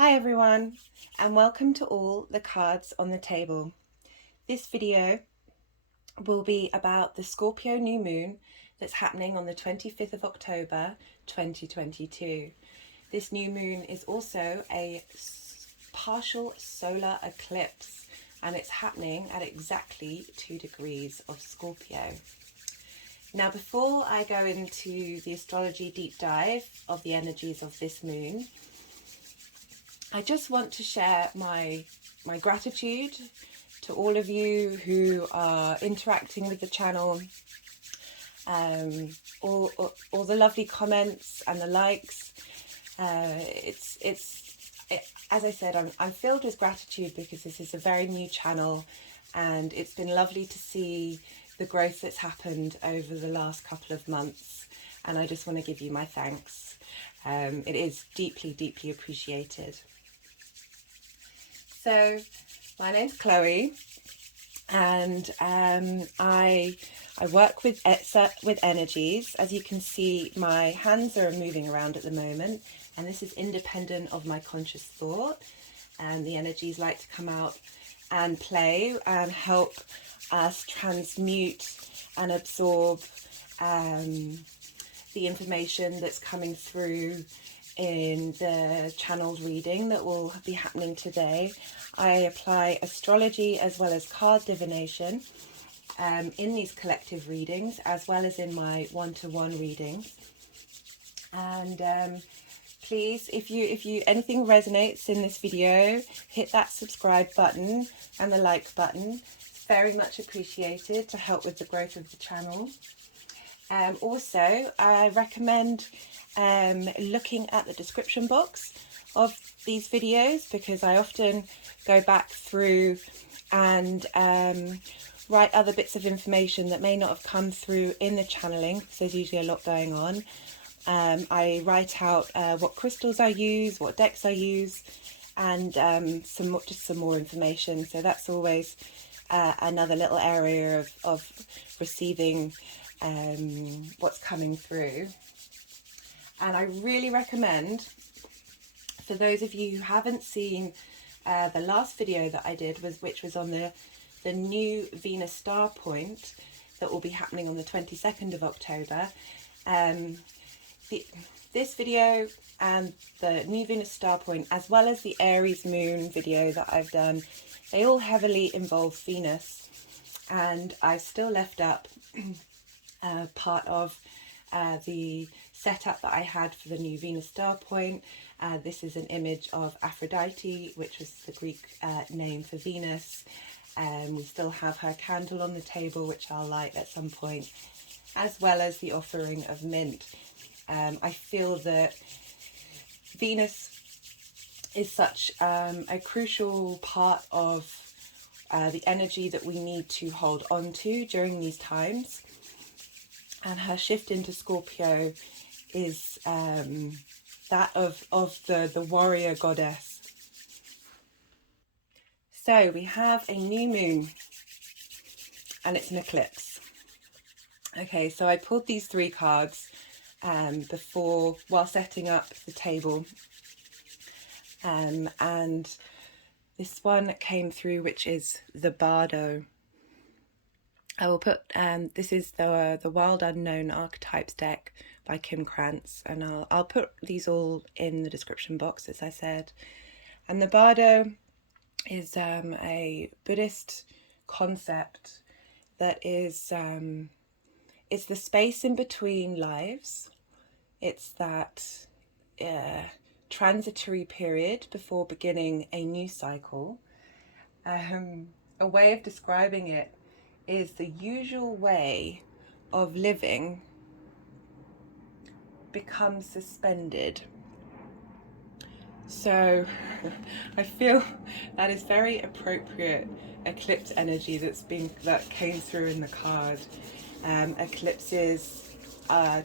Hi everyone, and welcome to all the cards on the table. This video will be about the Scorpio new moon that's happening on the 25th of October 2022. This new moon is also a partial solar eclipse, and it's happening at exactly 2 degrees of Scorpio. Now, before I go into the astrology deep dive of the energies of this moon, I just want to share my gratitude to all of you who are interacting with the channel, all the lovely comments and the likes. As I said, I'm filled with gratitude because this is a very new channel, and it's been lovely to see the growth that's happened over the last couple of months, and I just want to give you my thanks. It is deeply, deeply appreciated. So, my name's Chloe, and I work with energies. As you can see, my hands are moving around at the moment, and this is independent of my conscious thought. And the energies like to come out and play and help us transmute and absorb the information that's coming through in the channeled reading that will be happening today. I apply astrology as well as card divination in these collective readings, as well as in my one-to-one readings. And please, if you anything resonates in this video, hit that subscribe button and the like button. It's very much appreciated to help with the growth of the channel. Also, I recommend looking at the description box of these videos, because I often go back through and write other bits of information that may not have come through in the channeling, because there's usually a lot going on. I write out what crystals I use, what decks I use, and just some more information. So that's always another little area of receiving what's coming through. And I really recommend, for those of you who haven't seen the last video that I did, which was on the new Venus star point that will be happening on the 22nd of October. This video and the new Venus star point, as well as the Aries moon video that I've done, they all heavily involve Venus, and I've still left up part of the setup that I had for the new Venus star point. This is an image of Aphrodite, which was the Greek name for Venus. We still have her candle on the table, which I'll light at some point, as well as the offering of mint. I feel that Venus is such a crucial part of the energy that we need to hold on to during these times. And her shift into Scorpio is that of the warrior goddess. So we have a new moon, and it's an eclipse. Okay, so I pulled these 3 cards while setting up the table, and this one came through, which is the Bardo. I will put, this is the Wild Unknown Archetypes deck by Krans, and I'll put these all in the description box, as I said. And the Bardo is a Buddhist concept that is, it's the space in between lives. It's that transitory period before beginning a new cycle. A way of describing it is the usual way of living becomes suspended. So I feel that is very appropriate eclipse energy that came through in the card. Eclipses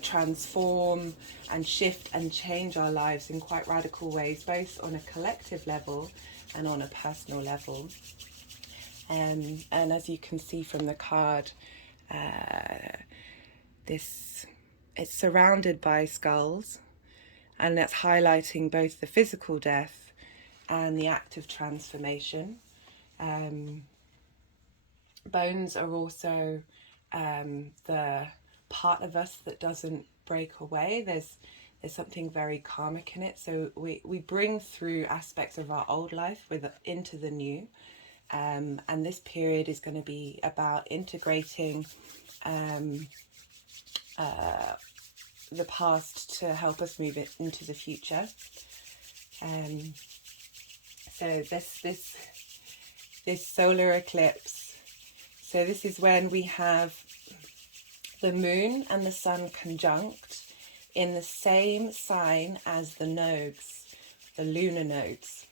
transform and shift and change our lives in quite radical ways, both on a collective level and on a personal level. And as you can see from the card, it's surrounded by skulls, and that's highlighting both the physical death and the act of transformation. Bones are also the part of us that doesn't break away. There's something very karmic in it. So we bring through aspects of our old life into the new. And this period is going to be about integrating the past to help us move it into the future. So this solar eclipse, so this is when we have the moon and the sun conjunct in the same sign as the nodes, the lunar nodes.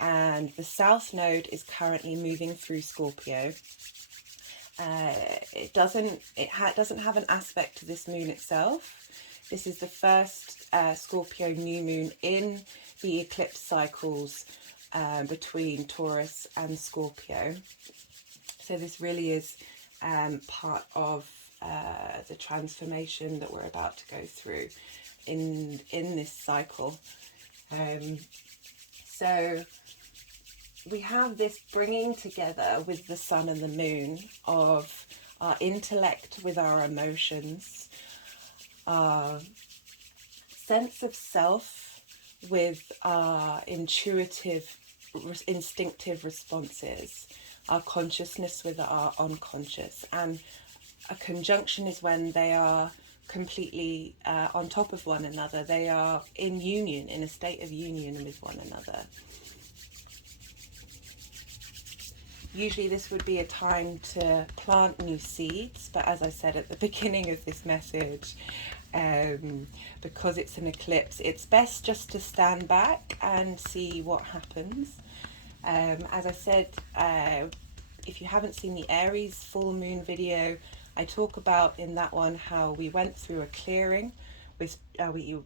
And the south node is currently moving through Scorpio. It doesn't have an aspect to this moon itself. This is the first Scorpio new moon in the eclipse cycles between Taurus and Scorpio. So this really is part of the transformation that we're about to go through in this cycle. So we have this bringing together with the sun and the moon of our intellect with our emotions, our sense of self with our intuitive, instinctive responses, our consciousness with our unconscious. And a conjunction is when they are completely on top of one another. They are in union, in a state of union with one another. Usually this would be a time to plant new seeds, but as I said at the beginning of this message, because it's an eclipse, it's best just to stand back and see what happens. As I said, if you haven't seen the Aries full moon video, I talk about in that one how we went through a clearing. We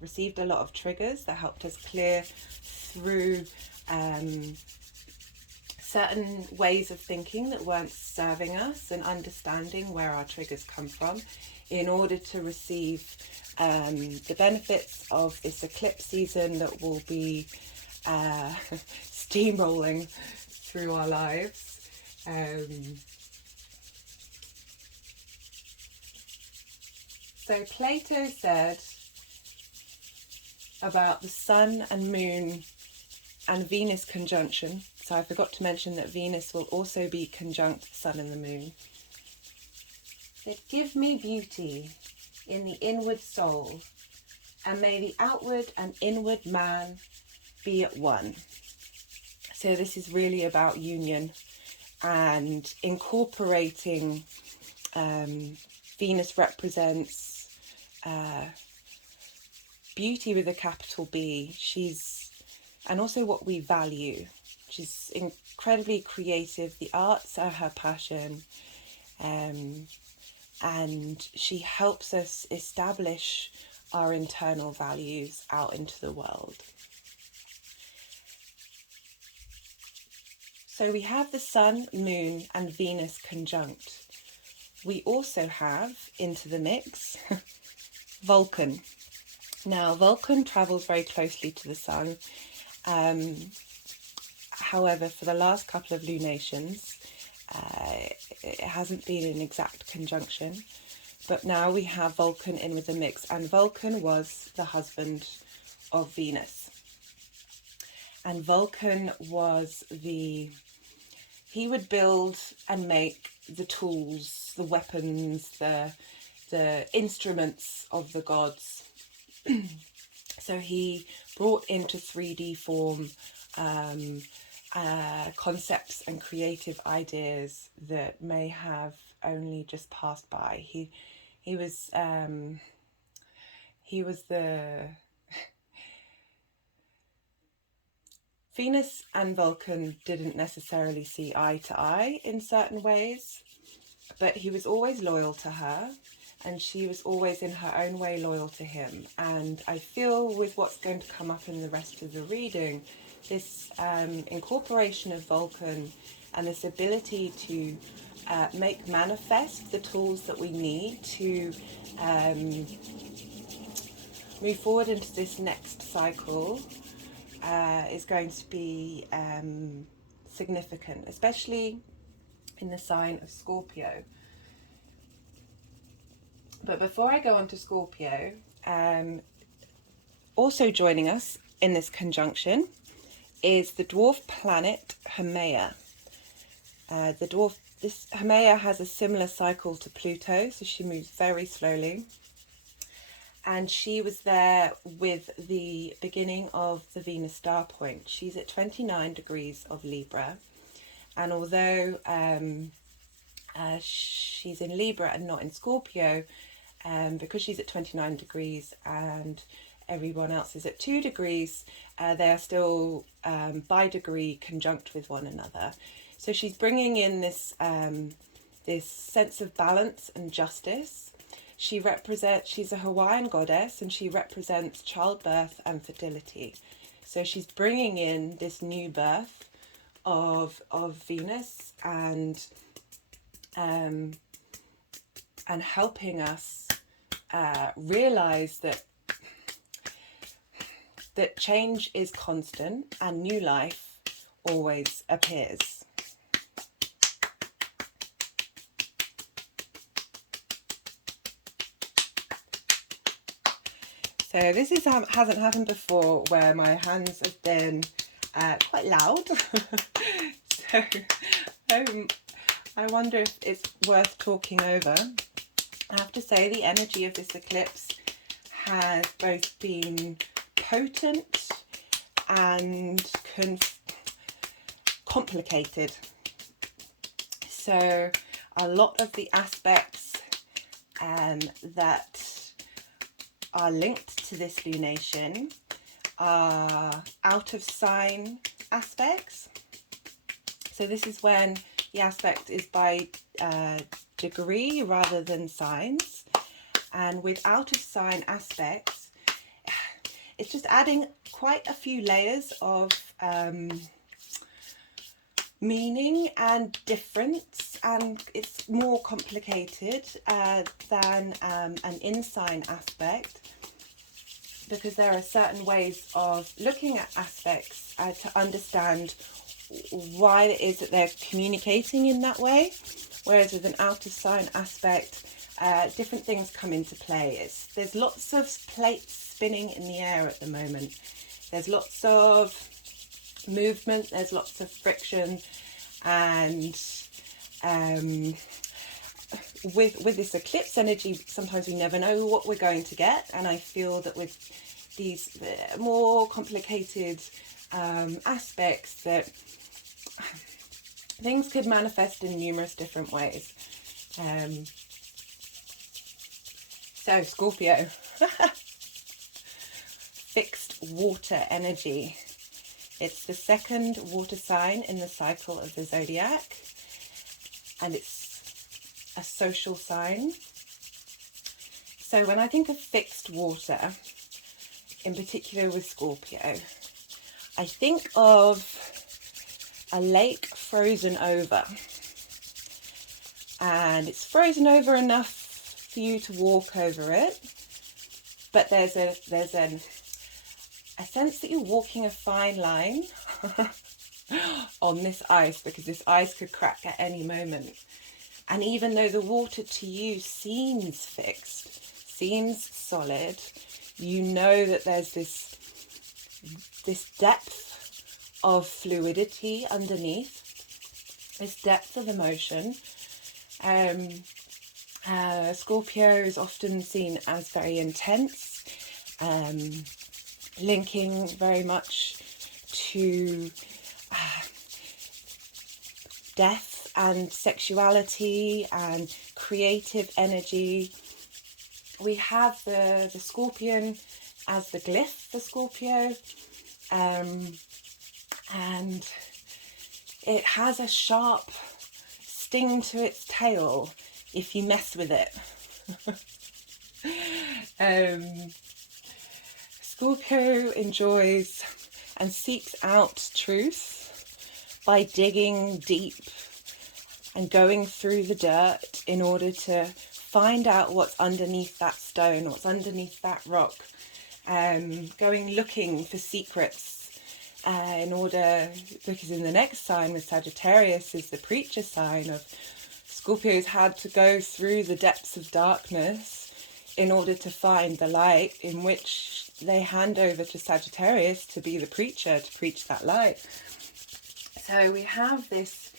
received a lot of triggers that helped us clear through certain ways of thinking that weren't serving us, and understanding where our triggers come from in order to receive the benefits of this eclipse season that will be steamrolling through our lives. So Plato said about the sun and moon and Venus conjunction. So I forgot to mention that Venus will also be conjunct the sun and the moon. That give me beauty in the inward soul, and may the outward and inward man be at one. So this is really about union and incorporating. Venus represents beauty with a capital B. And also what we value. She's incredibly creative. The arts are her passion. And she helps us establish our internal values out into the world. So we have the sun, moon, and Venus conjunct. We also have, into the mix, Vulcan. Now, Vulcan travels very closely to the sun. However, for the last couple of lunations, it hasn't been an exact conjunction. But now we have Vulcan in with the mix. And Vulcan was the husband of Venus. And Vulcan was he would build and make the tools, the weapons, the instruments of the gods. So he brought into 3D form concepts and creative ideas that may have only just passed by. He was the Venus and Vulcan didn't necessarily see eye to eye in certain ways, but he was always loyal to her, and she was always in her own way loyal to him. And I feel with what's going to come up in the rest of the reading, this incorporation of Vulcan and this ability to make manifest the tools that we need to move forward into this next cycle is going to be significant, especially in the sign of Scorpio. But before I go on to Scorpio, also joining us in this conjunction is the dwarf planet Haumea. This Haumea has a similar cycle to Pluto, so she moves very slowly. And she was there with the beginning of the Venus star point. She's at 29 degrees of Libra. And although she's in Libra and not in Scorpio, because she's at 29 degrees and everyone else is at 2 degrees, they are still by degree conjunct with one another. So she's bringing in this sense of balance and justice. She's a Hawaiian goddess, and she represents childbirth and fertility. So she's bringing in this new birth of Venus and helping us realize that change is constant and new life always appears. So this hasn't happened before, where my hands have been quite loud. So I wonder if it's worth talking over. I have to say the energy of this eclipse has both been potent and complicated. So a lot of the aspects that are linked to this lunation are out of sign aspects. So this is when the aspect is by degree rather than signs. And with out of sign aspects, it's just adding quite a few layers of meaning and difference, and it's more complicated than an in-sign aspect, because there are certain ways of looking at aspects to understand why it is that they're communicating in that way. Whereas with an out of sign aspect, different things come into play. There's lots of plates spinning in the air at the moment. There's lots of movement, there's lots of friction, and with this eclipse energy, sometimes we never know what we're going to get. And I feel that with these more complicated aspects, that things could manifest in numerous different ways. So Scorpio, fixed water energy. It's the second water sign in the cycle of the zodiac, and it's a social sign. So when I think of fixed water, in particular with Scorpio, I think of a lake frozen over, and it's frozen over enough for you to walk over it, but there's a sense that you're walking a fine line on this ice, because this ice could crack at any moment. And even though the water to you seems fixed, seems solid, you know that there's this depth of fluidity underneath, this depth of emotion. Scorpio is often seen as very intense, linking very much to death and sexuality and creative energy. We have the scorpion as the glyph for Scorpio, and it has a sharp sting to its tail if you mess with it. Scorpio enjoys and seeks out truth by digging deep and going through the dirt in order to find out what's underneath that stone, what's underneath that rock, going looking for secrets because in the next sign with Sagittarius is the preacher sign of Scorpios had to go through the depths of darkness in order to find the light, in which they hand over to Sagittarius to be the preacher, to preach that light. So we have this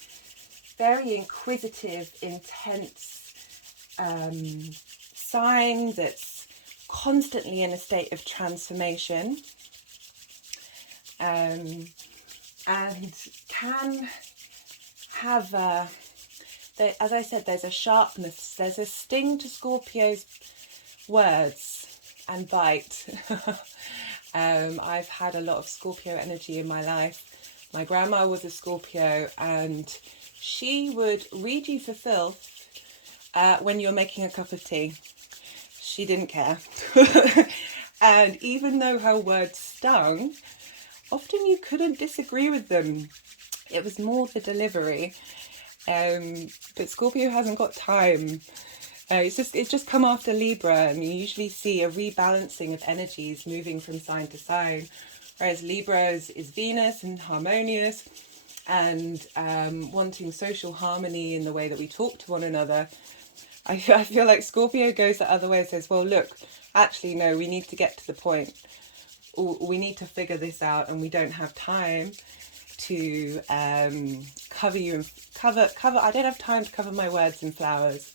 very inquisitive, intense sign that's constantly in a state of transformation, and can have as I said, there's a sharpness, there's a sting to Scorpio's words and bite. I've had a lot of Scorpio energy in my life. My grandma was a Scorpio, and she would read you for filth when you're making a cup of tea. She didn't care. And even though her words stung, often you couldn't disagree with them. It was more the delivery. But Scorpio hasn't got time. It's just come after Libra, and you usually see a rebalancing of energies moving from sign to sign. Whereas Libra is Venus and harmonious and wanting social harmony in the way that we talk to one another. I feel like Scorpio goes the other way and says, well, look, actually, no, we need to get to the point. We need to figure this out, and we don't have time to cover you in cover. I don't have time to cover my words in flowers.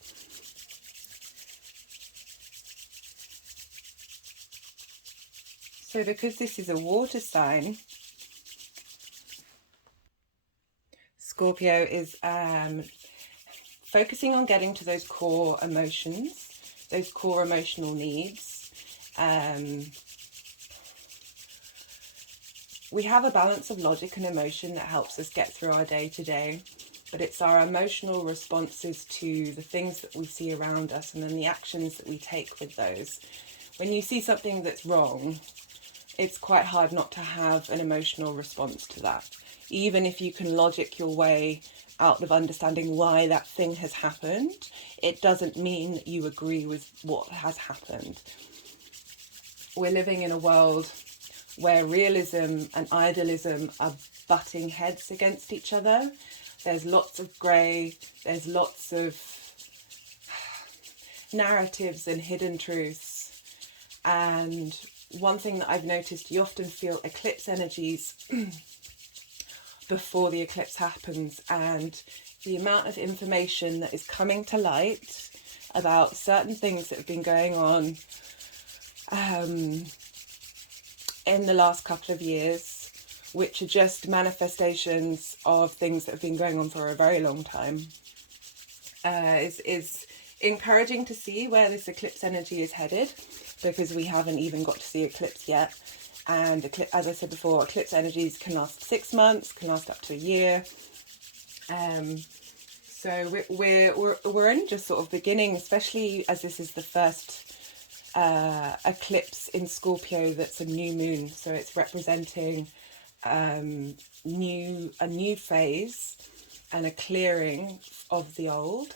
So because this is a water sign, Scorpio is focusing on getting to those core emotions, those core emotional needs. We have a balance of logic and emotion that helps us get through our day to day, but it's our emotional responses to the things that we see around us and then the actions that we take with those. When you see something that's wrong, it's quite hard not to have an emotional response to that. Even if you can logic your way out of understanding why that thing has happened, it doesn't mean that you agree with what has happened. We're living in a world where realism and idealism are butting heads against each other. There's lots of grey, there's lots of narratives and hidden truths. And one thing that I've noticed, you often feel eclipse energies before the eclipse happens, and the amount of information that is coming to light about certain things that have been going on in the last couple of years, which are just manifestations of things that have been going on for a very long time, is encouraging to see where this eclipse energy is headed, because we haven't even got to see eclipse yet. And as I said before, eclipse energies can last 6 months, can last up to a year. So we're only just sort of beginning, especially as this is the first eclipse in Scorpio that's a new moon, so it's representing a new phase and a clearing of the old,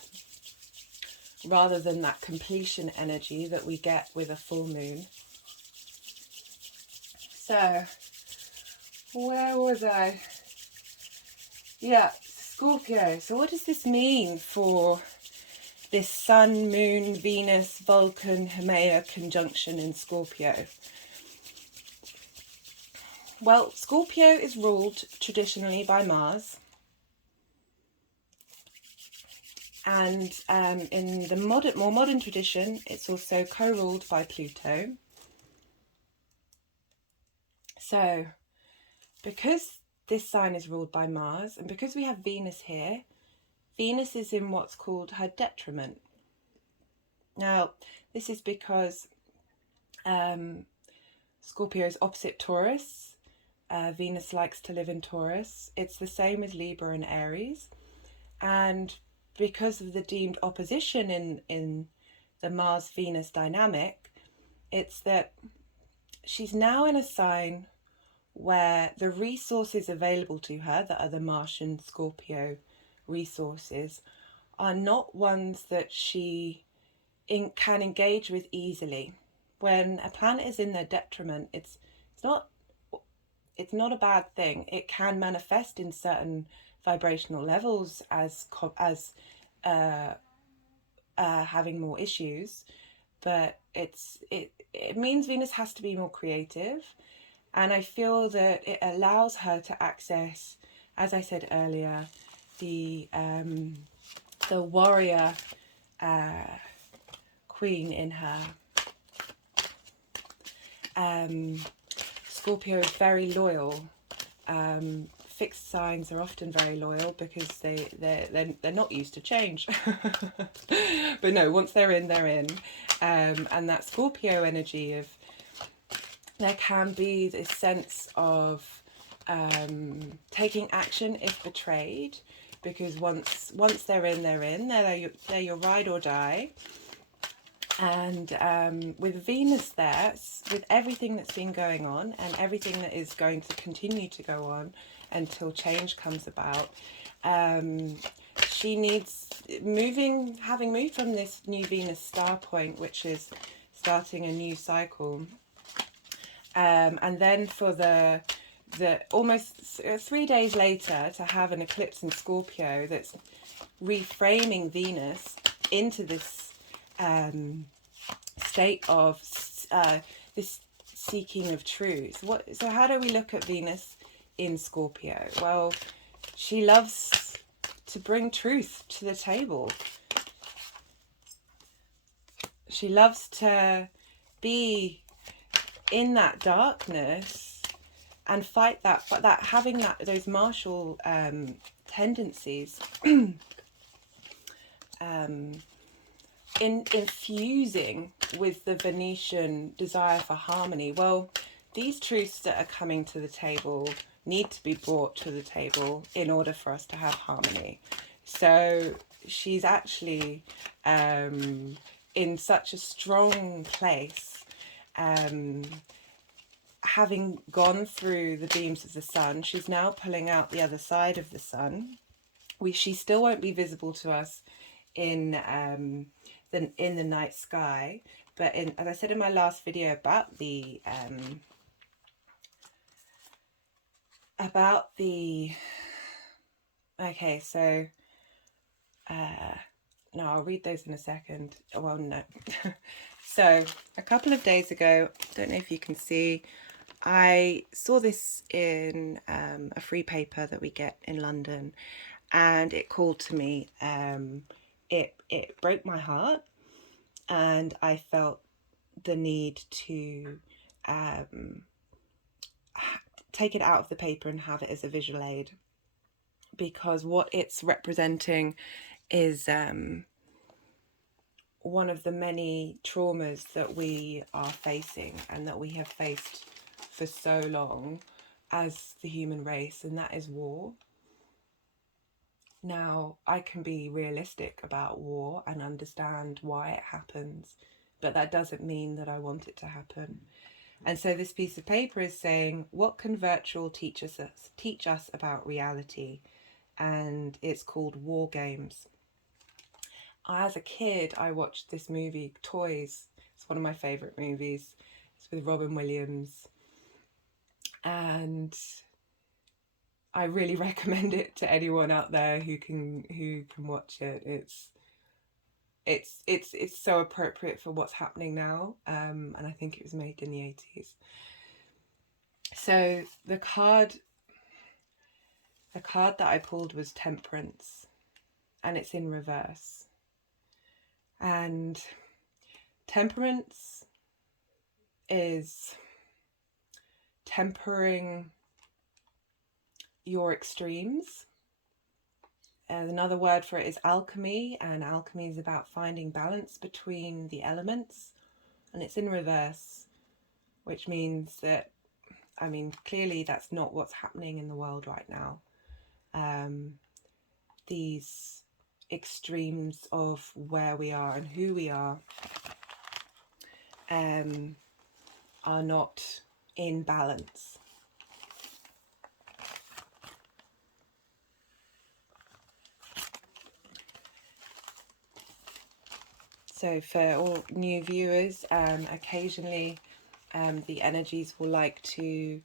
rather than that completion energy that we get with a full moon. So where was I? Yeah, Scorpio. So what does this mean for this Sun, Moon, Venus, Vulcan, Haumea conjunction in Scorpio? Well, Scorpio is ruled traditionally by Mars. And in the more modern tradition, it's also co-ruled by Pluto. So, because this sign is ruled by Mars, and because we have Venus here, Venus is in what's called her detriment. Now, this is because Scorpio is opposite Taurus. Venus likes to live in Taurus. It's the same as Libra and Aries. And because of the deemed opposition in the Mars-Venus dynamic, it's that she's now in a sign where the resources available to her, that are the Martian Scorpio resources, are not ones that she can engage with easily. When a planet is in their detriment, it's not it's not a bad thing. It can manifest in certain vibrational levels as having more issues, but it means Venus has to be more creative, and I feel that it allows her to access, as I said earlier, the warrior queen in her. Scorpio is very loyal. Fixed signs are often very loyal because they're not used to change. But no, once they're in, they're in. And that Scorpio energy of, there can be this sense of taking action if betrayed, because once they're in, they're your ride or die. And with Venus there, with everything that's been going on and everything that is going to continue to go on until change comes about, she needs having moved from this new Venus star point, which is starting a new cycle, and then for the almost 3 days later to have an eclipse in Scorpio that's reframing Venus into this state of this seeking of truth. So how do we look at Venus in Scorpio? Well, she loves to bring truth to the table. She loves to be in that darkness and fight that, but having those martial tendencies, infusing with the Venetian desire for harmony. Well, these truths that are coming to the table need to be brought to the table in order for us to have harmony. So she's actually in such a strong place, having gone through the beams of the sun. She's now pulling out the other side of the sun. She still won't be visible to us in the night sky, but as I said in my last video about the okay, so no, I'll read those in a second. Well, no. So a couple of days ago, don't know if you can see, I saw this in a free paper that we get in London, and it called to me. It broke my heart, and I felt the need to take it out of the paper and have it as a visual aid, because what it's representing is one of the many traumas that we are facing and that we have faced for so long as the human race, and that is war. Now, I can be realistic about war and understand why it happens, but that doesn't mean that I want it to happen. And so this piece of paper is saying, what can virtual teach us about reality? And it's called War Games. As a kid, I watched this movie, Toys. It's one of my favourite movies. It's with Robin Williams. And I really recommend it to anyone out there who can watch it. It's so appropriate for what's happening now, and I think it was made in the 80s. So the card that I pulled was Temperance, and it's in reverse. And temperance is tempering your extremes. Another word for it is alchemy, and alchemy is about finding balance between the elements, and it's in reverse, which means that, I mean, clearly that's not what's happening in the world right now. These extremes of where we are and who we are not in balance. So for all new viewers, occasionally the energies will like to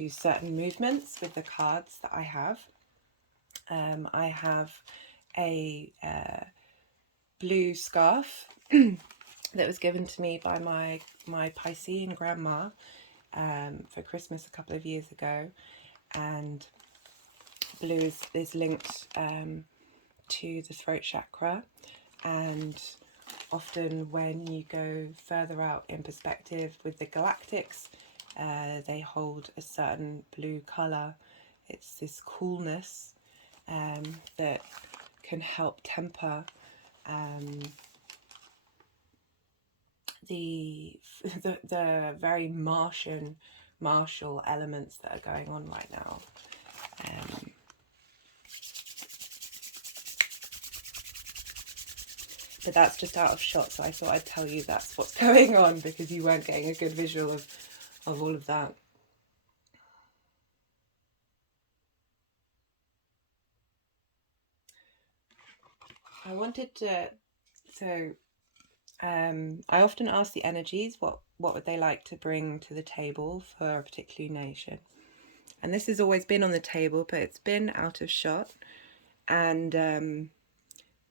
do certain movements with the cards that I have. I have a blue scarf that was given to me by my Piscean grandma for Christmas a couple of years ago, and blue is linked to the throat chakra, and often when you go further out in perspective with the galactics, they hold a certain blue colour. It's this coolness that can help temper the very martial elements that are going on right now. But that's just out of shot, so I thought I'd tell you that's what's going on, because you weren't getting a good visual of all of that. I wanted to, I often ask the energies what would they like to bring to the table for a particular nation. And this has always been on the table, but it's been out of shot. And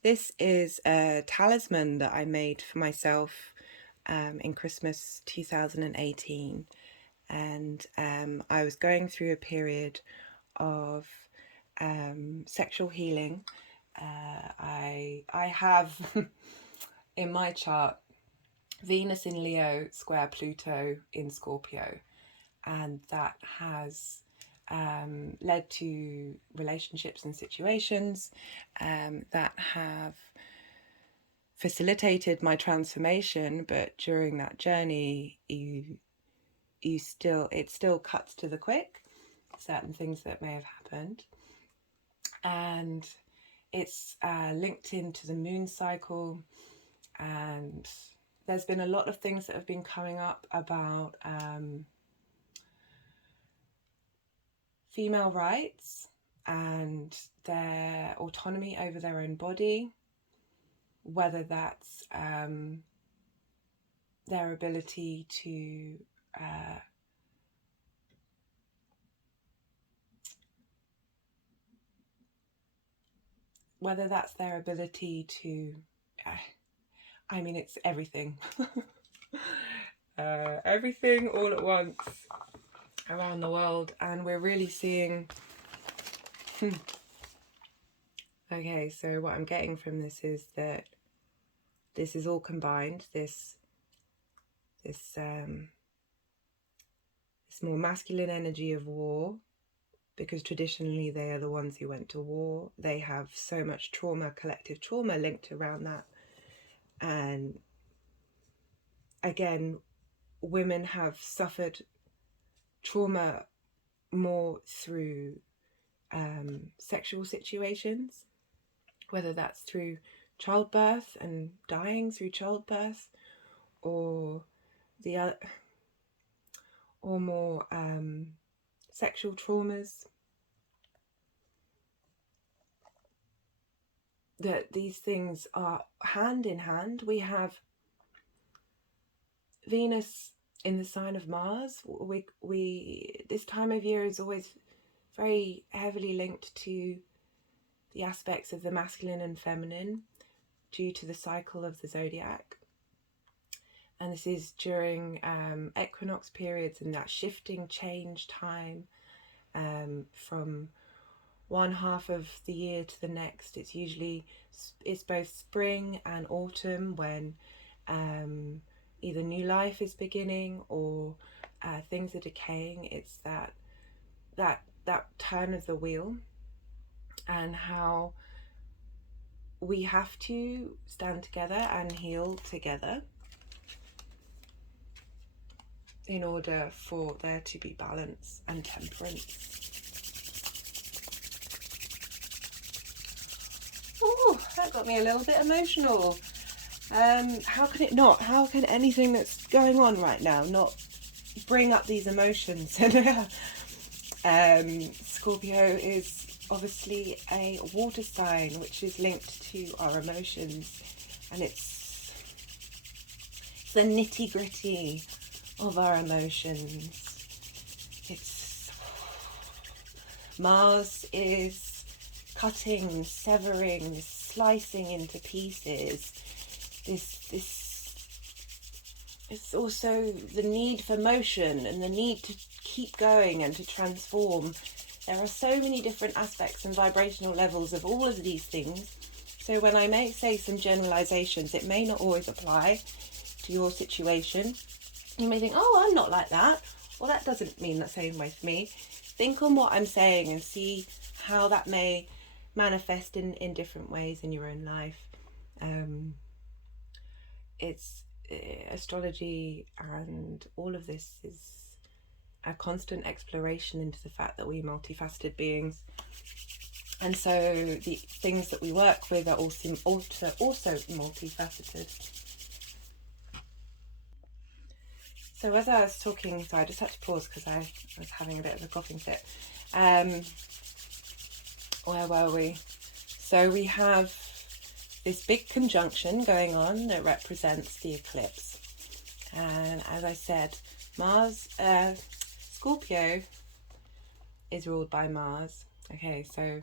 this is a talisman that I made for myself in Christmas 2018. And I was going through a period of sexual healing. I have in my chart Venus in Leo square Pluto in Scorpio, and that has led to relationships and situations that have facilitated my transformation, but during that journey it still cuts to the quick, certain things that may have happened. And it's linked into the moon cycle, and there's been a lot of things that have been coming up about female rights and their autonomy over their own body, whether that's their ability to I mean, it's everything. Everything all at once around the world, and we're really seeing okay, so what I'm getting from this is that this is all combined, this more masculine energy of war, because traditionally they are the ones who went to war. They have so much trauma, collective trauma linked around that. And again, women have suffered trauma more through sexual situations, whether that's through childbirth and dying through childbirth, or more sexual traumas. That these things are hand in hand. We have Venus in the sign of Mars. We this time of year is always very heavily linked to the aspects of the masculine and feminine due to the cycle of the zodiac. And this is during equinox periods and that shifting change time from one half of the year to the next. It's both spring and autumn when either new life is beginning or things are decaying. It's that turn of the wheel, and how we have to stand together and heal together in order for there to be balance and temperance. Oh, that got me a little bit emotional. How can it not? How can anything that's going on right now not bring up these emotions? Scorpio is obviously a water sign, which is linked to our emotions, and it's the nitty-gritty of our emotions. It's Mars is cutting, severing, slicing into pieces. It's also the need for motion and the need to keep going and to transform. There are so many different aspects and vibrational levels of all of these things. So when I may say some generalizations, it may not always apply to your situation. You may think, oh, I'm not like that. Well, that doesn't mean the same way for me. Think on what I'm saying and see how that may manifest in different ways in your own life. It's astrology, and all of this is a constant exploration into the fact that we're multifaceted beings. And so the things that we work with are also multifaceted. So as I was talking, so I just had to pause because I was having a bit of a coughing fit. Where were we? So we have this big conjunction going on that represents the eclipse. And as I said, Mars, Scorpio is ruled by Mars. Okay, so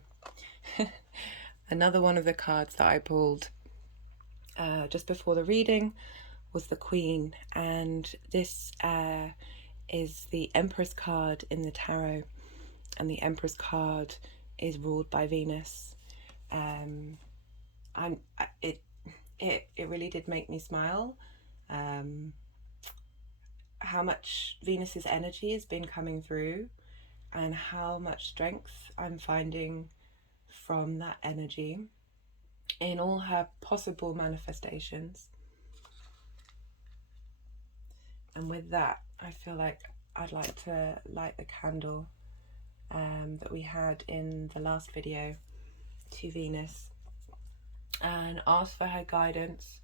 another one of the cards that I pulled just before the reading was the Queen, and this is the Empress card in the tarot, and the Empress card is ruled by Venus. It really did make me smile how much Venus's energy has been coming through and how much strength I'm finding from that energy in all her possible manifestations. And with that, I feel like I'd like to light the candle that we had in the last video to Venus and ask for her guidance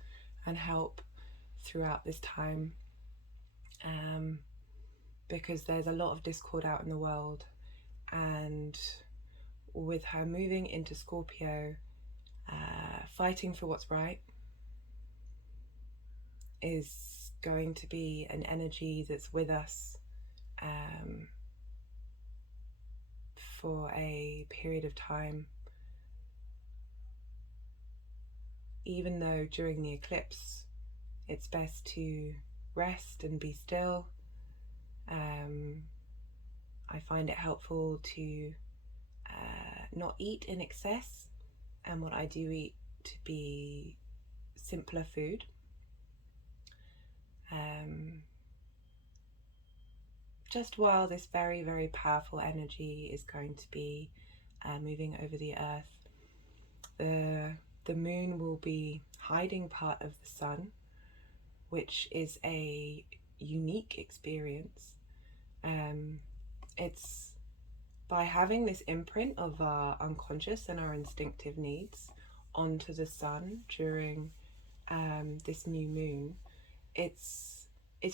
and help throughout this time, because there's a lot of discord out in the world, and with her moving into Scorpio, fighting for what's right is going to be an energy that's with us for a period of time. Even though during the eclipse it's best to rest and be still, I find it helpful to not eat in excess, and what I do eat to be simpler food. Just while this very, very powerful energy is going to be moving over the earth, the moon will be hiding part of the sun, which is a unique experience. It's by having this imprint of our unconscious and our instinctive needs onto the sun during this new moon, it's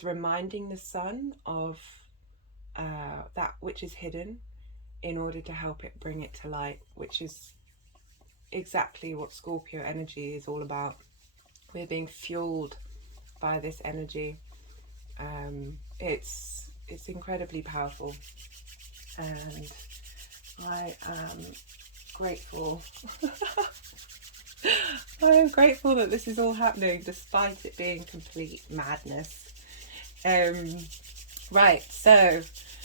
reminding the sun of that which is hidden in order to help it bring it to light, which is exactly what Scorpio energy is all about. We're being fueled by this energy. It's incredibly powerful, and I am grateful. I am grateful that this is all happening despite it being complete madness. Right, so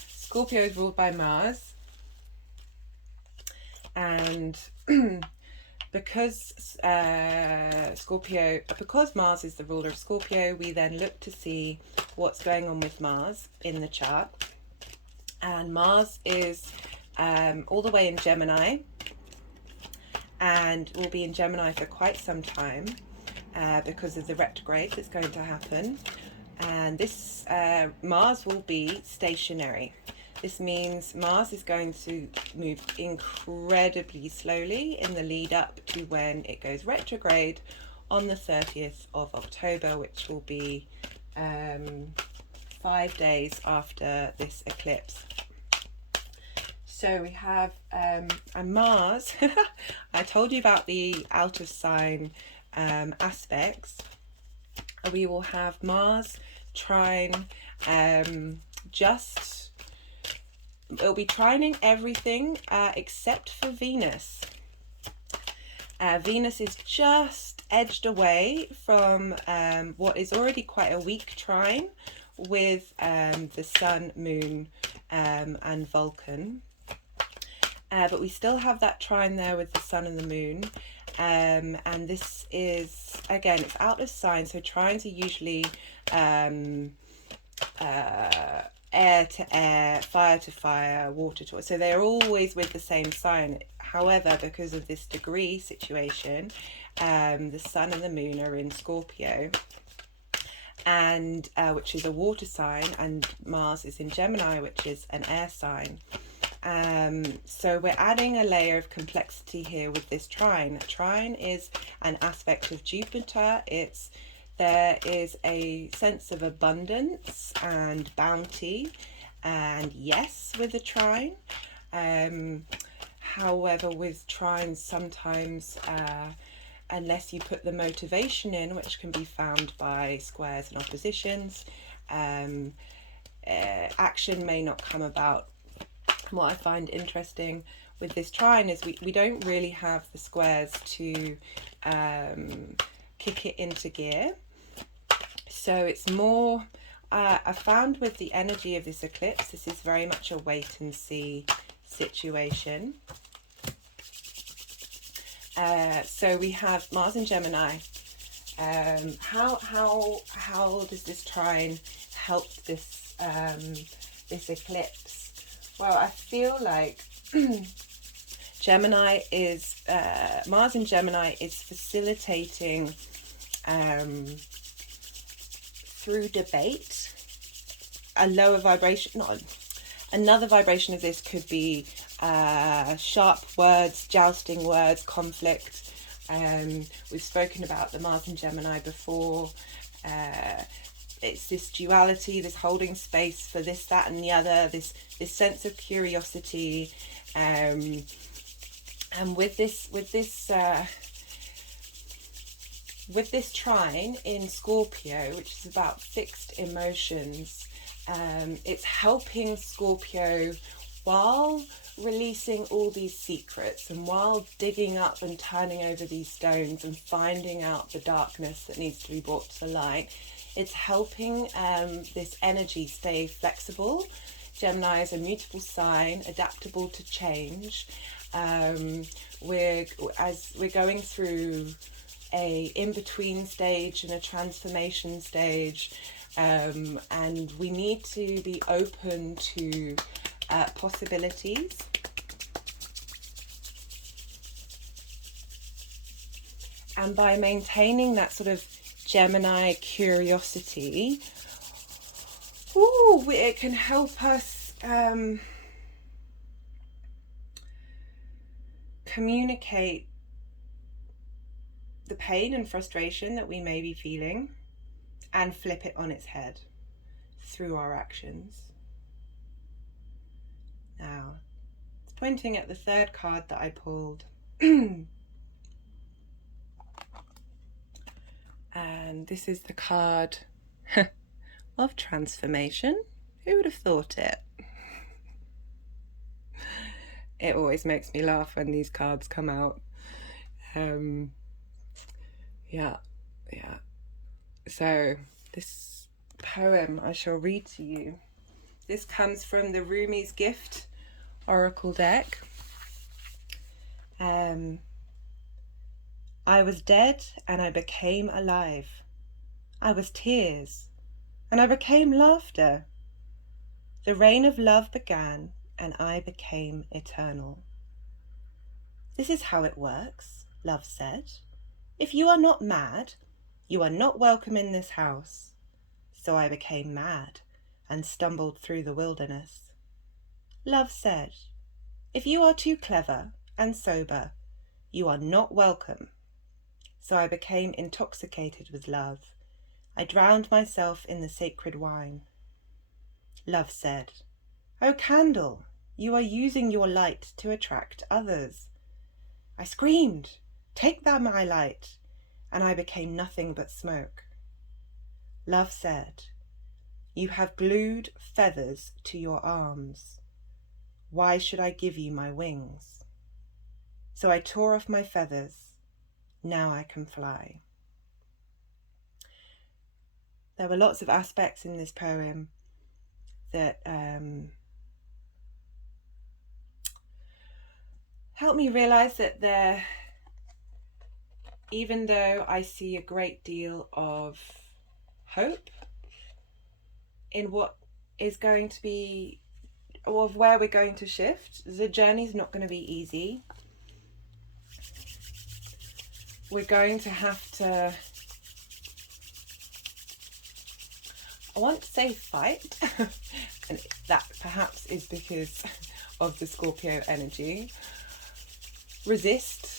Scorpio is ruled by Mars, and because Mars is the ruler of Scorpio, we then look to see what's going on with Mars in the chart. And Mars is all the way in Gemini, and will be in Gemini for quite some time because of the retrograde that's going to happen. And this Mars will be stationary. This means Mars is going to move incredibly slowly in the lead up to when it goes retrograde on the 30th of October, which will be 5 days after this eclipse. So we have a Mars. I told you about the out of sign aspects. We will have Mars, Trine, just it'll be trining everything except for Venus. Venus is just edged away from what is already quite a weak trine with the Sun, Moon, and Vulcan. But we still have that trine there with the Sun and the Moon. And this is, again, it's out of sign, so trines are usually air to air, fire to fire, water to water. So they're always with the same sign. However, because of this degree situation, the Sun and the Moon are in Scorpio, and which is a water sign, and Mars is in Gemini, which is an air sign. So we're adding a layer of complexity here with this trine. Trine is an aspect of Jupiter. There is a sense of abundance and bounty, and yes, with a trine. However, with trines, sometimes unless you put the motivation in, which can be found by squares and oppositions, action may not come about. What I find interesting with this trine is we don't really have the squares to kick it into gear. So it's more, I found with the energy of this eclipse, this is very much a wait and see situation. So we have Mars and Gemini. How does this trine help this this eclipse? Well, I feel like Gemini is Mars in Gemini is facilitating through debate a lower vibration. Another vibration of this could be sharp words, jousting words, conflict. We've spoken about the Mars and Gemini before. It's this duality, this holding space for this, that, and the other. This sense of curiosity, and with this trine in Scorpio, which is about fixed emotions. It's helping Scorpio while releasing all these secrets and while digging up and turning over these stones and finding out the darkness that needs to be brought to the light. It's helping this energy stay flexible. Gemini is a mutable sign, adaptable to change. We're going through a in-between stage and a transformation stage, and we need to be open to possibilities. And by maintaining that sort of Gemini curiosity, it can help us communicate the pain and frustration that we may be feeling and flip it on its head through our actions. Now, pointing at the third card that I pulled, and this is the card of transformation. Who would have thought it? It always makes me laugh when these cards come out. Yeah. So this poem I shall read to you. This comes from the Rumi's Gift Oracle deck. I was dead and I became alive. I was tears and I became laughter. The reign of love began and I became eternal. This is how it works, love said. If you are not mad, you are not welcome in this house. So I became mad and stumbled through the wilderness. Love said, if you are too clever and sober, you are not welcome. So I became intoxicated with love. I drowned myself in the sacred wine. Love said, "O candle, you are using your light to attract others." I screamed, "Take thou my light," and I became nothing but smoke. Love said, "You have glued feathers to your arms." Why should I give you my wings? So I tore off my feathers, now I can fly. There were lots of aspects in this poem that helped me realize that even though I see a great deal of hope in what is going to be, or of where we're going to shift, the journey's not going to be easy. We're going to have to, I want to say fight, and that perhaps is because of the Scorpio energy. Resist.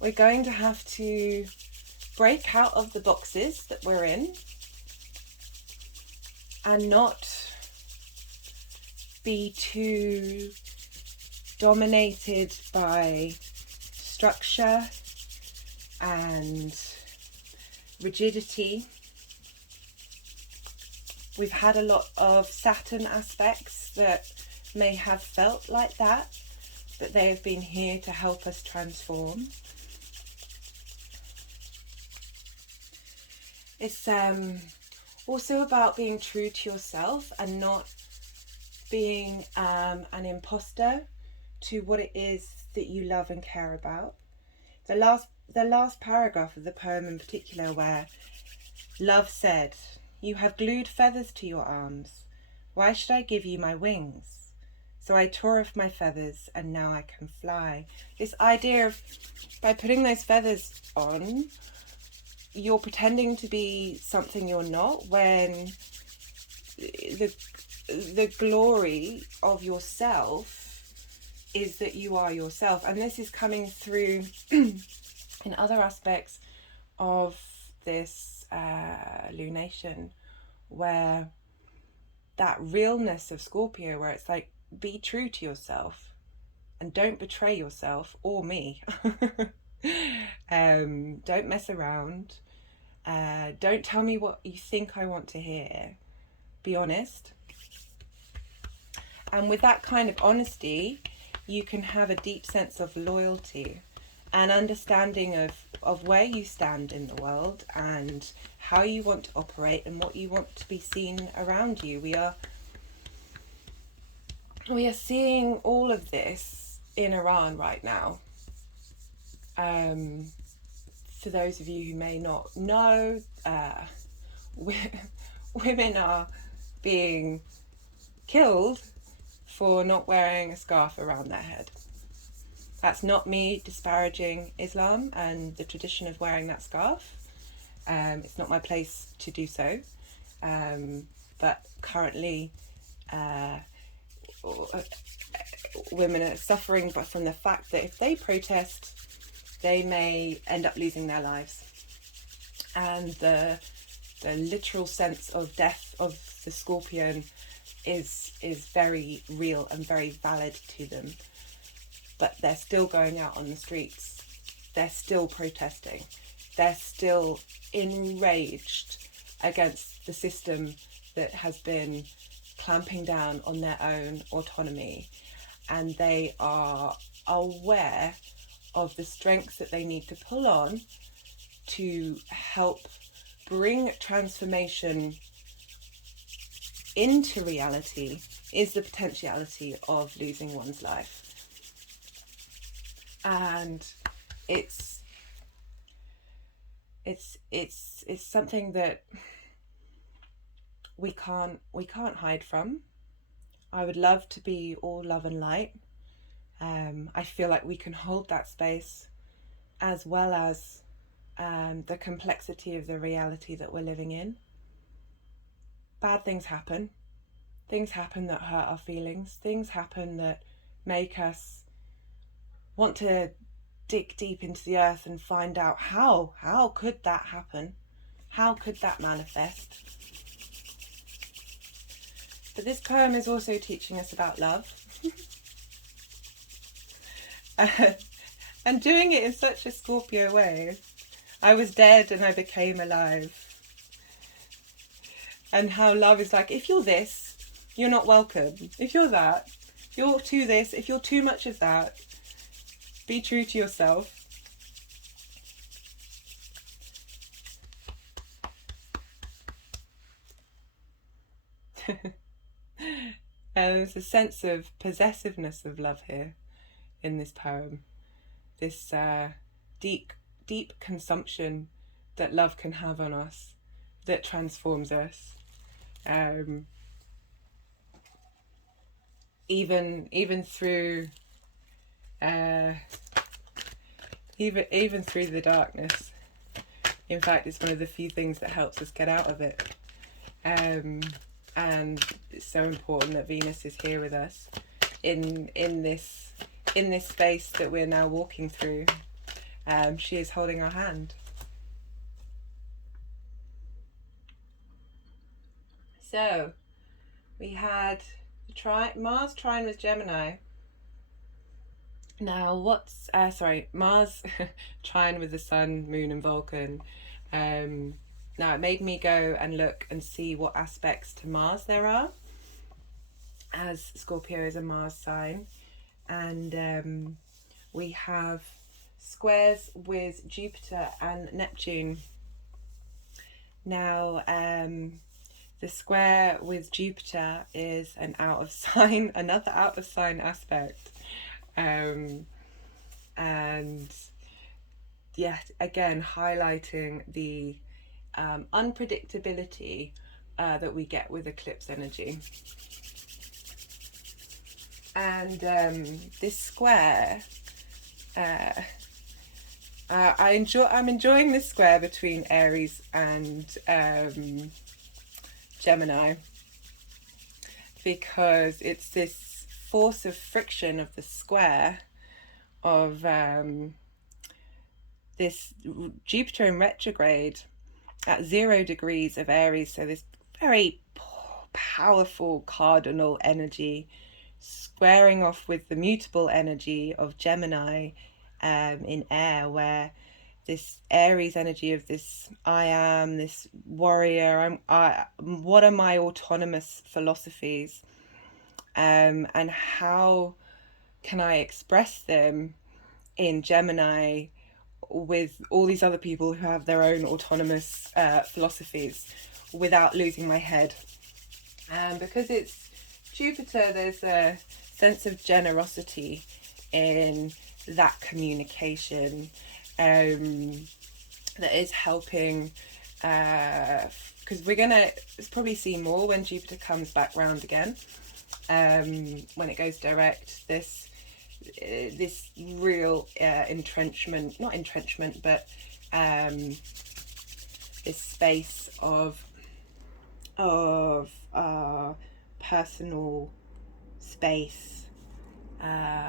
We're going to have to break out of the boxes that we're in and not be too dominated by structure and rigidity. We've had a lot of Saturn aspects that may have felt like that, but they have been here to help us transform. It's also about being true to yourself and not being an imposter to what it is that you love and care about. The last paragraph of the poem in particular, where love said, "You have glued feathers to your arms. Why should I give you my wings? So I tore off my feathers and now I can fly." This idea of, by putting those feathers on, you're pretending to be something you're not, when the glory of yourself is that you are yourself. And this is coming through in other aspects of this lunation, where that realness of Scorpio, where it's like, be true to yourself and don't betray yourself or me. Don't mess around. Don't tell me what you think I want to hear. Be honest. And with that kind of honesty, you can have a deep sense of loyalty and understanding of where you stand in the world and how you want to operate and what you want to be seen around you. We are seeing all of this in Iran right now. For those of you who may not know, women are being killed for not wearing a scarf around their head. That's not me disparaging Islam and the tradition of wearing that scarf. It's not my place to do so. But currently, women are suffering from the fact that if they protest, they may end up losing their lives. And the literal sense of death of the Scorpion is very real and very valid to them. But they're still going out on the streets. They're still protesting. They're still enraged against the system that has been clamping down on their own autonomy. And they are aware of the strength that they need to pull on to help bring transformation into reality, is the potentiality of losing one's life. And it's something that we can't hide from. I would love to be all love and light. I feel like we can hold that space, as well as the complexity of the reality that we're living in. Bad things happen. Things happen that hurt our feelings. Things happen that make us want to dig deep into the earth and find out how could that happen? How could that manifest? But this poem is also teaching us about love. And doing it in such a Scorpio way. I was dead and I became alive. and how love is like, if you're this, you're not welcome. If you're that, you're too this. If you're too much of that, be true to yourself. And there's a sense of possessiveness of love here in this poem. This deep consumption that love can have on us, that transforms us. Even through even through the darkness. In fact, it's one of the few things that helps us get out of it. And it's so important that Venus is here with us in this space that we're now walking through. She is holding our hand. So we had Mars trine with Gemini. Now what's Mars trine with the Sun, Moon and Vulcan. Now it made me go and look and see what aspects to Mars there are, as Scorpio is a Mars sign, and we have squares with Jupiter and Neptune. Now the square with Jupiter is an out of sign, another out of sign aspect, and yeah, again highlighting the unpredictability that we get with eclipse energy. And this square, I'm enjoying this square between Aries and Gemini, because it's this force of friction of the square of this Jupiter in retrograde at 0 degrees of Aries, so this very powerful cardinal energy squaring off with the mutable energy of Gemini in air, where this Aries energy of this I am, this warrior, what are my autonomous philosophies, and how can I express them in Gemini with all these other people who have their own autonomous philosophies without losing my head. And because it's Jupiter, there's a sense of generosity in that communication that is helping, because we're gonna probably see more when Jupiter comes back round again, when it goes direct, this real not entrenchment, but this space of personal space,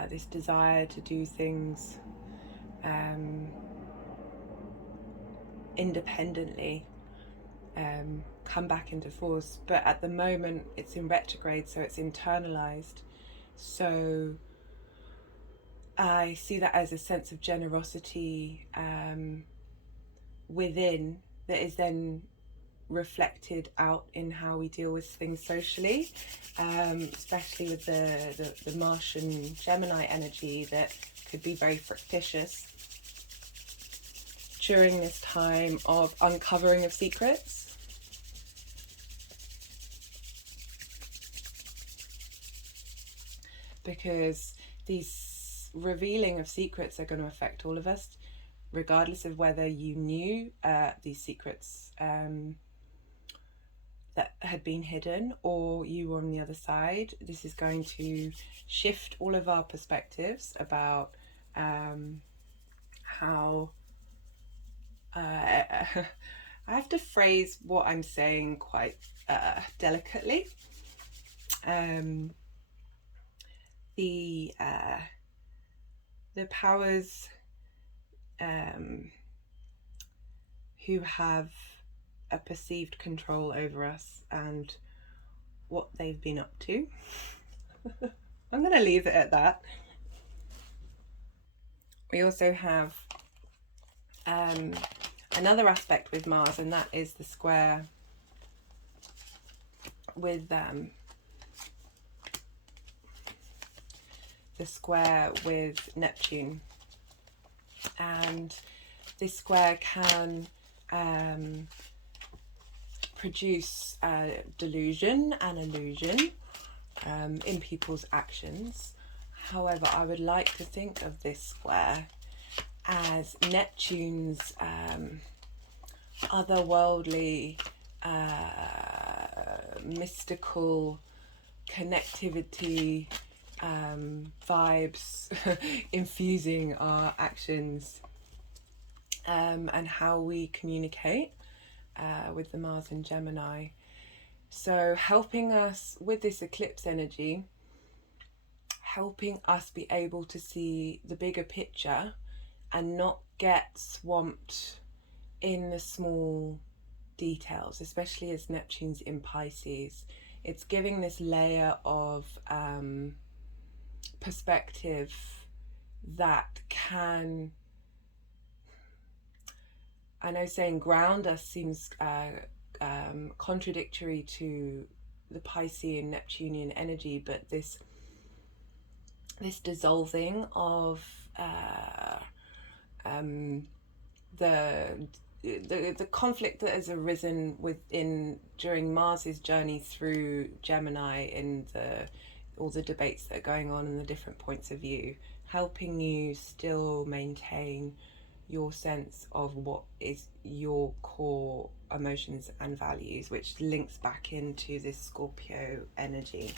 this desire to do things independently, come back into force. But at the moment it's in retrograde, so it's internalized. So I see that as a sense of generosity within, that is then reflected out in how we deal with things socially, especially with the Martian Gemini energy that could be very fictitious during this time of uncovering of secrets. Because these revealing of secrets are going to affect all of us, regardless of whether you knew these secrets that had been hidden, or you were on the other side. This is going to shift all of our perspectives about how I have to phrase what I'm saying quite delicately. The powers who have a perceived control over us and what they've been up to. I'm going to leave it at that. We also have another aspect with Mars, and that is the square with the square with Neptune, and this square can produce delusion and illusion in people's actions. However, I would like to think of this square as Neptune's otherworldly, mystical connectivity vibes infusing our actions and how we communicate with the Mars in Gemini. So helping us with this eclipse energy, helping us be able to see the bigger picture and not get swamped in the small details, especially as Neptune's in Pisces. It's giving this layer of perspective that can, I know saying ground us seems contradictory to the Piscean Neptunian energy, but this dissolving of the conflict that has arisen during Mars's journey through Gemini in all the debates that are going on and the different points of view, helping you still maintain your sense of what is your core emotions and values, which links back into this Scorpio energy.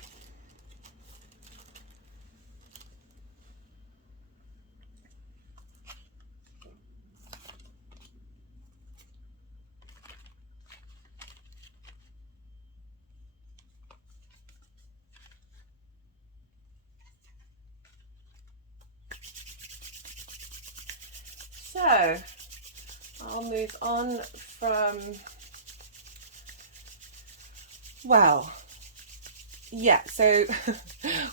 So I'll move on from, well, yeah, so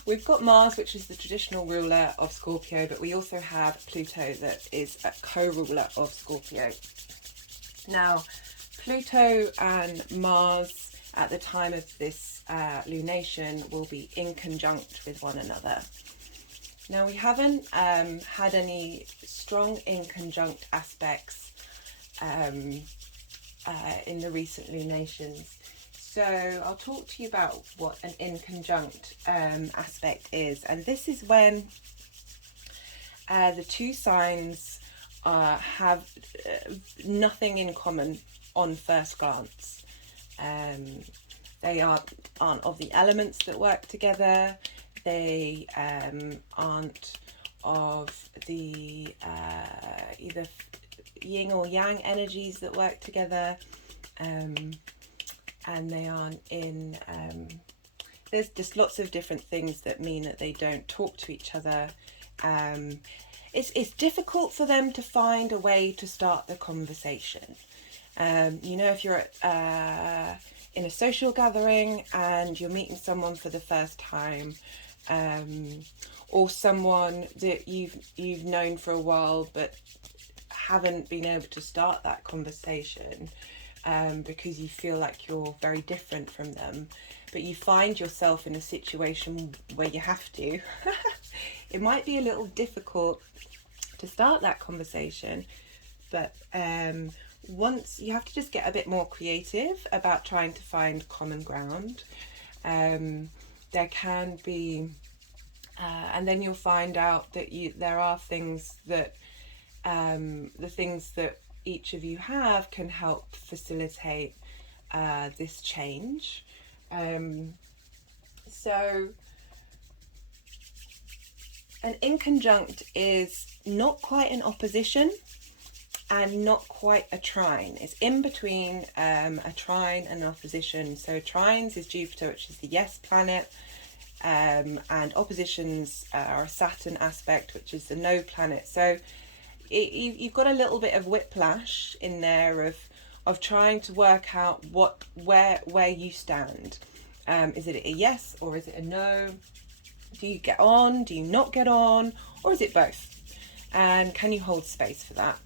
we've got Mars, which is the traditional ruler of Scorpio, but we also have Pluto that is a co-ruler of Scorpio. Now, Pluto and Mars at the time of this lunation will be inconjunct with one another. Now, we haven't had any strong inconjunct aspects in the recent lunations. So I'll talk to you about what an inconjunct aspect is. And this is when the two signs have nothing in common on first glance. They aren't of the elements that work together. They aren't of the either yin or yang energies that work together, and they aren't in there's just lots of different things that mean that they don't talk to each other. It's difficult for them to find a way to start the conversation. You know, if you're in a social gathering and you're meeting someone for the first time, or someone that you've known for a while but haven't been able to start that conversation because you feel like you're very different from them, but you find yourself in a situation where you have to, it might be a little difficult to start that conversation, but once you have to just get a bit more creative about trying to find common ground. There can be, and then you'll find out that there are things that, the things that each of you have can help facilitate this change. So an inconjunct is not quite an opposition and not quite a trine. It's in between a trine and an opposition. So trines is Jupiter, which is the yes planet, and oppositions are a Saturn aspect, which is the no planet. So you've got a little bit of whiplash in there of trying to work out where you stand. Is it a yes or is it a no? Do you get on? Do you not get on? Or is it both? And can you hold space for that?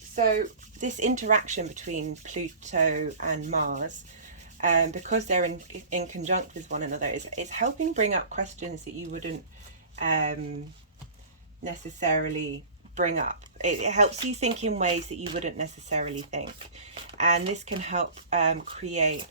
So this interaction between Pluto and Mars, because they're in conjunct with one another, is helping bring up questions that you wouldn't necessarily bring up. It helps you think in ways that you wouldn't necessarily think, and this can help create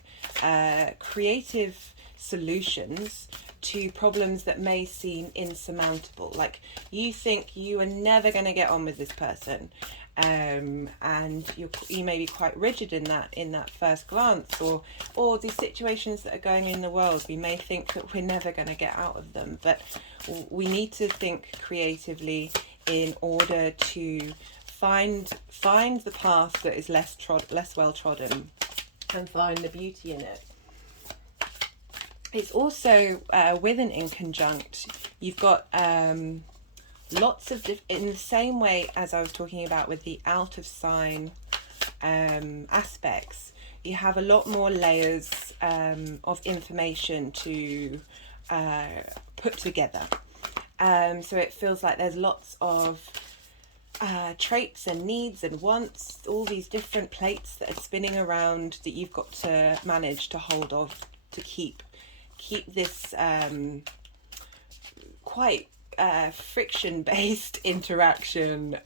creative solutions to problems that may seem insurmountable. Like, you think you are never going to get on with this person, and you may be quite rigid in that first glance, or the situations that are going in the world, we may think that we're never going to get out of them, but we need to think creatively in order to find the path that is less well trodden, and find the beauty in it. It's also with an inconjunct, you've got lots of in the same way as I was talking about with the out of sign aspects, you have a lot more layers of information to put together. So it feels like there's lots of traits and needs and wants, all these different plates that are spinning around that you've got to manage to hold off, to keep this quite friction-based interaction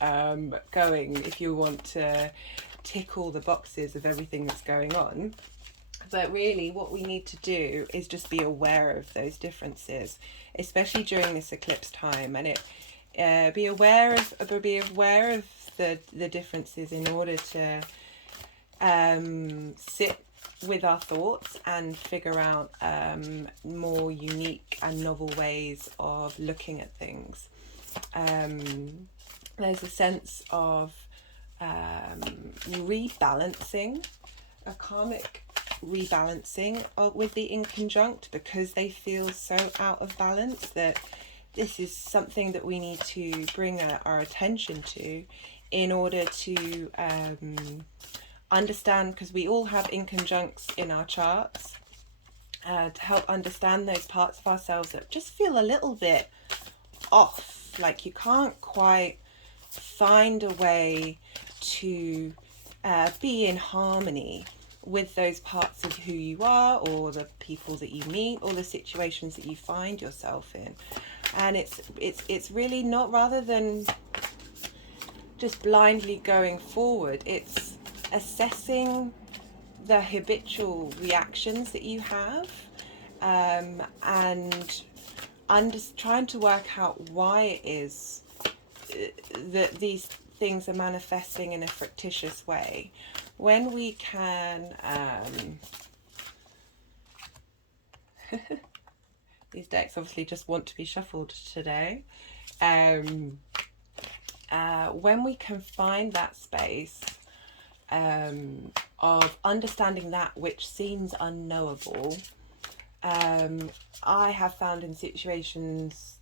going, if you want to tick all the boxes of everything that's going on. But really what we need to do is just be aware of those differences, especially during this eclipse time, and be aware of the differences in order to sit with our thoughts and figure out more unique and novel ways of looking at things. There's a sense of rebalancing, a karmic rebalancing with the inconjunct, because they feel so out of balance that this is something that we need to bring our attention to in order to understand, because we all have inconjuncts in our charts, to help understand those parts of ourselves that just feel a little bit off, like you can't quite find a way to be in harmony with those parts of who you are, or the people that you meet, or the situations that you find yourself in. And it's really not, rather than just blindly going forward, it's assessing the habitual reactions that you have, and trying to work out why it is that these things are manifesting in a fictitious way. When we can these decks obviously just want to be shuffled today. When we can find that space of understanding that which seems unknowable, I have found in situations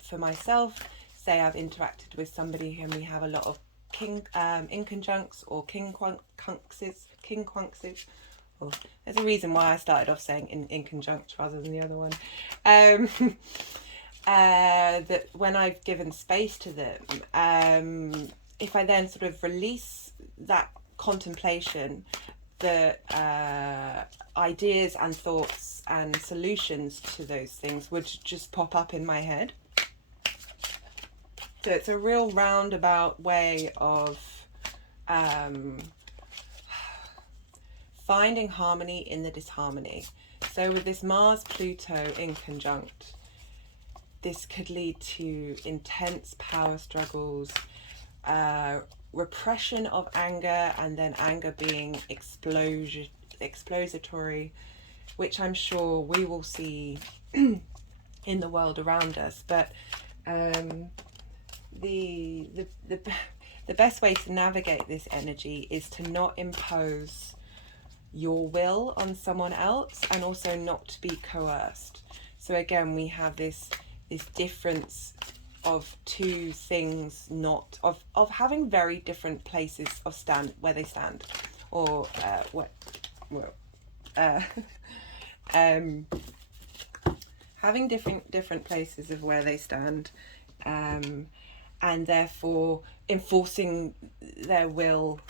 for myself, say I've interacted with somebody and we have a lot of inconjuncts or quincunxes. Oh, there's a reason why I started off saying inconjunct rather than the other one. That when I've given space to them, if I then sort of release that contemplation, the ideas and thoughts and solutions to those things would just pop up in my head. So it's a real roundabout way of finding harmony in the disharmony. So with this Mars-Pluto inconjunct, this could lead to intense power struggles, repression of anger, and then anger being explository, which I'm sure we will see in the world around us. But the best way to navigate this energy is to not impose your will on someone else, and also not to be coerced. So again, we have this difference of two things, not of having very different places of where they stand, or having different places of where they stand, and therefore enforcing their will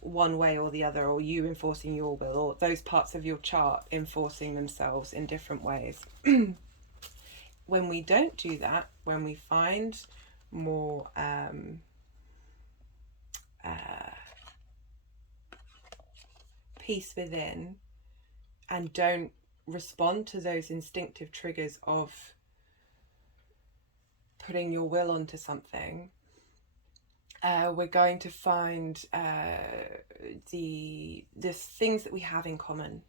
one way or the other, or you enforcing your will, or those parts of your chart enforcing themselves in different ways. When we don't do that, when we find more peace within and don't respond to those instinctive triggers of putting your will onto something, we're going to find the things that we have in common,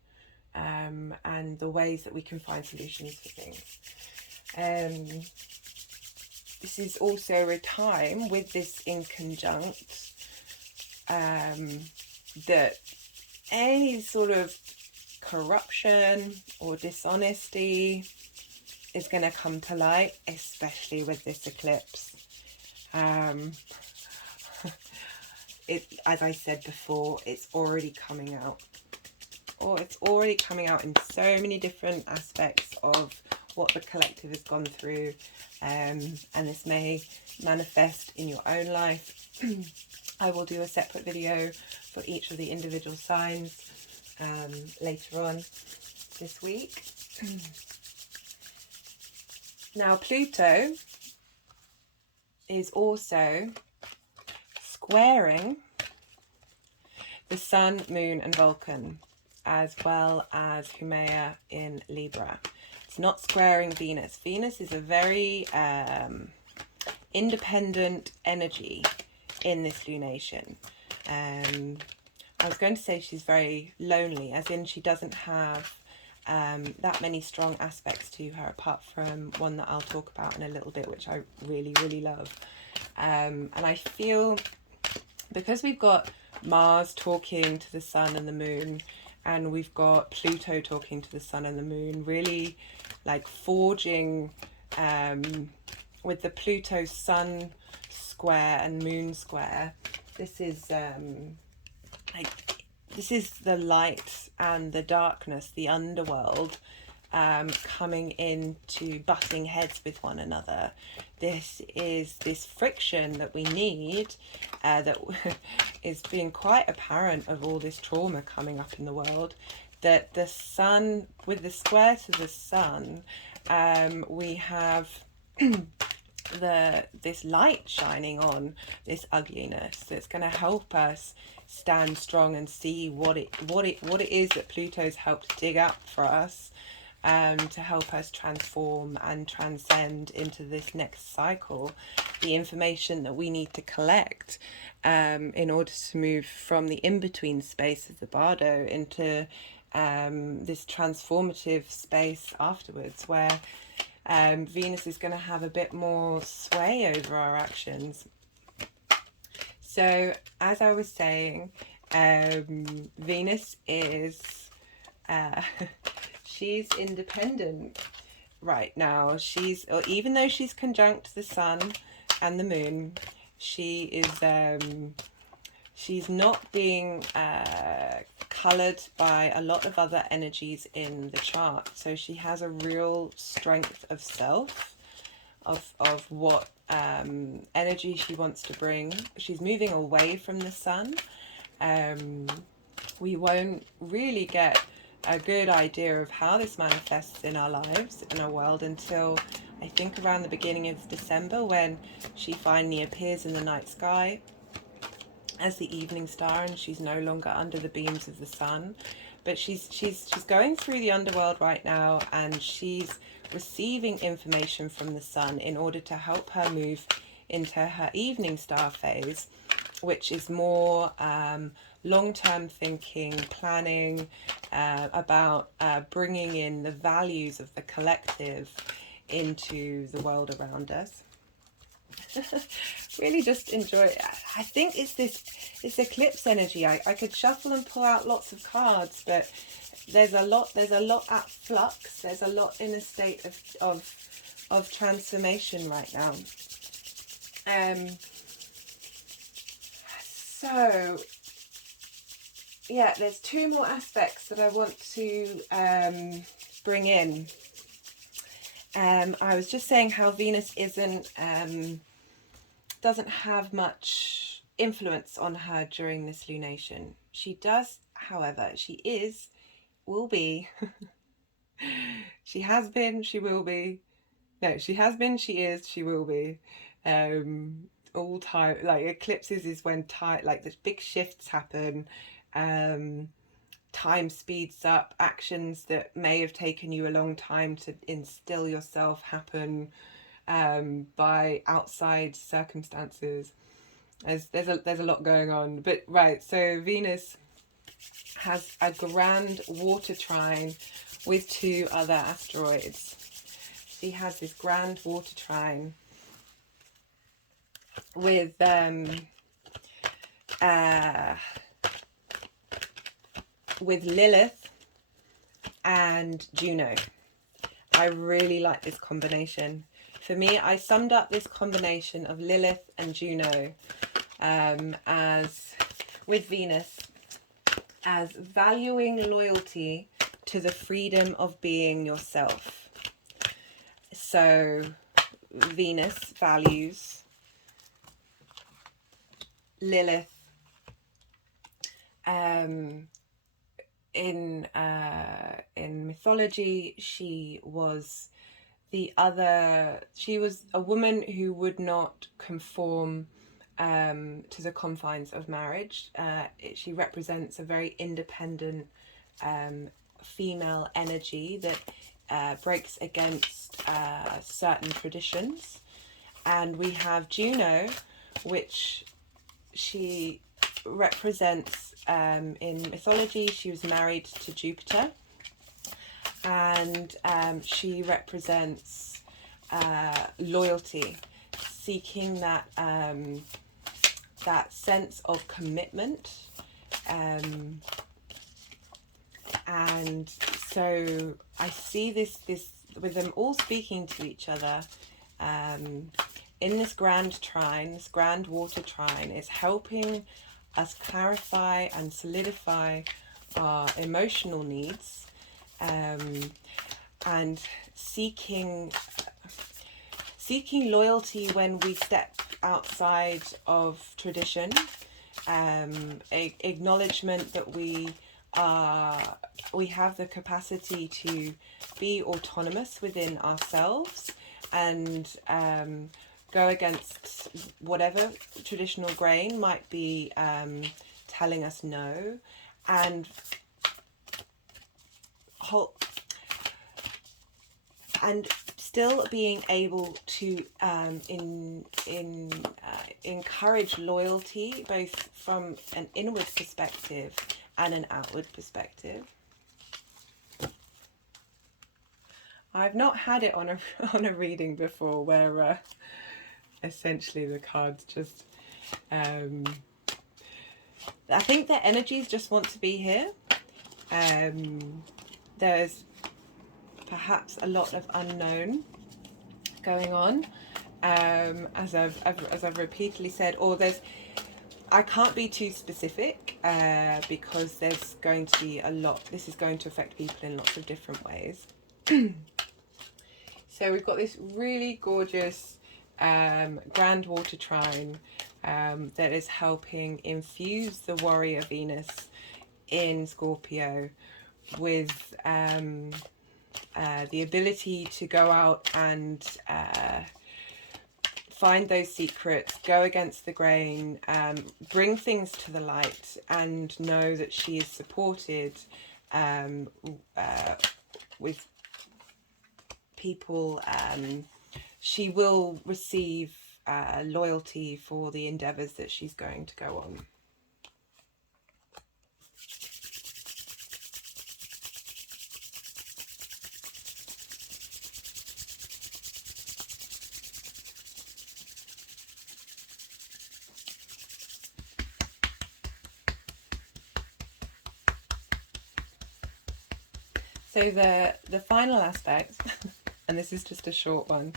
and the ways that we can find solutions for things. This is also a time with this inconjunct that any sort of corruption or dishonesty is going to come to light, especially with this eclipse. As I said before, it's already coming out. Or it's already coming out in so many different aspects of what the collective has gone through, and this may manifest in your own life. I will do a separate video for each of the individual signs later on this week. Now, Pluto is also squaring the Sun, Moon and Vulcan, as well as Humea in Libra. It's not squaring Venus. Venus is a very independent energy in this lunation. I was going to say she's very lonely, as in she doesn't have that many strong aspects to her, apart from one that I'll talk about in a little bit, which I really, really love. And I feel, because we've got Mars talking to the Sun and the Moon, and we've got Pluto talking to the Sun and the Moon, really like forging with the Pluto Sun square and Moon square. This is this is the light and the darkness, the underworld, coming into butting heads with one another. This is this friction that we need, that is being quite apparent of all this trauma coming up in the world, that the Sun, with the square to the Sun, we have this light shining on this ugliness that's going to help us stand strong and see what it is that Pluto's helped dig up for us, to help us transform and transcend into this next cycle, the information that we need to collect in order to move from the in-between space of the Bardo into this transformative space afterwards, where Venus is going to have a bit more sway over our actions. So, as I was saying, Venus is she's independent right now. Even though she's conjunct the Sun and the Moon, she is she's not being coloured by a lot of other energies in the chart. So she has a real strength of self, of what energy she wants to bring. She's moving away from the Sun. We won't really get a good idea of how this manifests in our lives, in our world, until I think around the beginning of December, when she finally appears in the night sky as the evening star, and she's no longer under the beams of the Sun. But she's going through the underworld right now, and she's receiving information from the Sun in order to help her move into her evening star phase, which is more long-term thinking, planning, about bringing in the values of the collective into the world around us. Really just enjoy it. I think it's this eclipse energy. I could shuffle and pull out lots of cards, but there's a lot at flux. There's a lot in a state of transformation right now. So yeah, there's two more aspects that I want to bring in. I was just saying how Venus isn't doesn't have much influence on her during this lunation. She does, however, will be, she has been, she will be, no, she has been, she is, she will be, all time, like eclipses is when like the big shifts happen, time speeds up, actions that may have taken you a long time to instill yourself happen by outside circumstances. There's a lot going on, but right, so Venus has a grand water trine with 2 other asteroids. She has this grand water trine with Lilith and Juno. I really like this combination. For me, I summed up this combination of Lilith and Juno as, with Venus, as valuing loyalty to the freedom of being yourself. So Venus values Lilith in mythology. She was a woman who would not conform to the confines of marriage. She represents a very independent female energy that breaks against certain traditions. And we have Juno, which she represents in mythology. She was married to Jupiter, and she represents loyalty, seeking that that sense of commitment, and so I see this with them all speaking to each other in this grand trine, this grand water trine. Is helping us clarify and solidify our emotional needs, and seeking loyalty when we step outside of tradition, acknowledgement that we have the capacity to be autonomous within ourselves, and go against whatever traditional grain might be telling us no, and still being able to encourage loyalty both from an inward perspective and an outward perspective. I've not had it on a reading before where essentially the cards just I think their energies just want to be here. There's perhaps a lot of unknown going on, as I've repeatedly said, or I can't be too specific because there's going to be a lot. This is going to affect people in lots of different ways. So we've got this really gorgeous grand water trine that is helping infuse the warrior Venus in Scorpio with the ability to go out and find those secrets, go against the grain, bring things to the light, and know that she is supported with people. She will receive loyalty for the endeavours that she's going to go on. So the final aspect, and this is just a short one,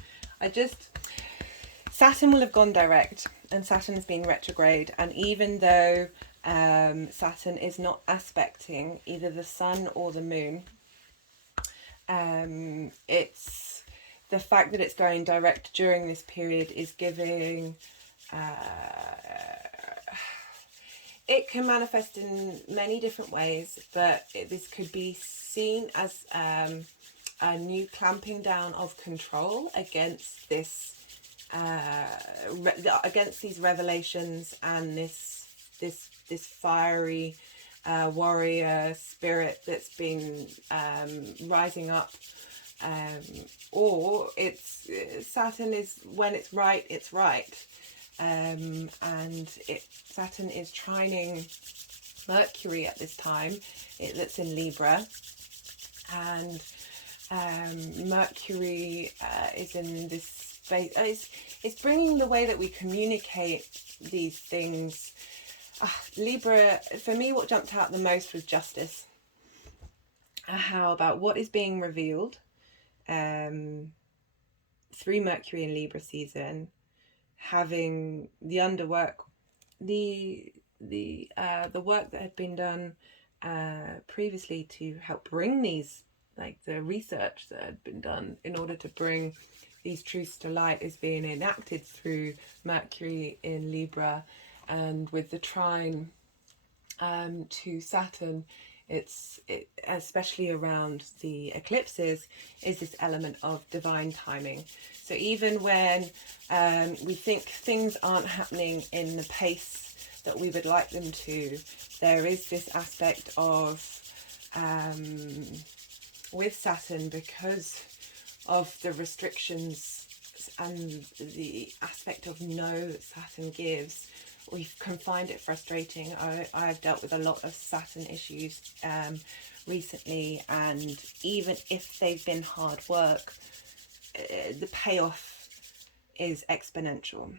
Saturn will have gone direct, and Saturn has been retrograde, and even though Saturn is not aspecting either the sun or the moon, it's the fact that it's going direct during this period is giving It can manifest in many different ways, but this could be seen as a new clamping down of control against this, against these revelations and this fiery warrior spirit that's been rising up. Or it's Saturn is, when it's right, it's right. And Saturn is trining Mercury at this time. That's in Libra, and Mercury is in this space. It's bringing the way that we communicate these things. Libra, for me, what jumped out the most was justice. How about what is being revealed through Mercury in Libra season, having the underwork, the work that had been done previously to help bring these, like the research that had been done in order to bring these truths to light, is being enacted through Mercury in Libra. And with the trine to Saturn, especially around the eclipses, is this element of divine timing. So even when we think things aren't happening in the pace that we would like them to, there is this aspect of, with Saturn, because of the restrictions and the aspect of no that Saturn gives, we can find it frustrating. I've dealt with a lot of Saturn issues recently, and even if they've been hard work, the payoff is exponential.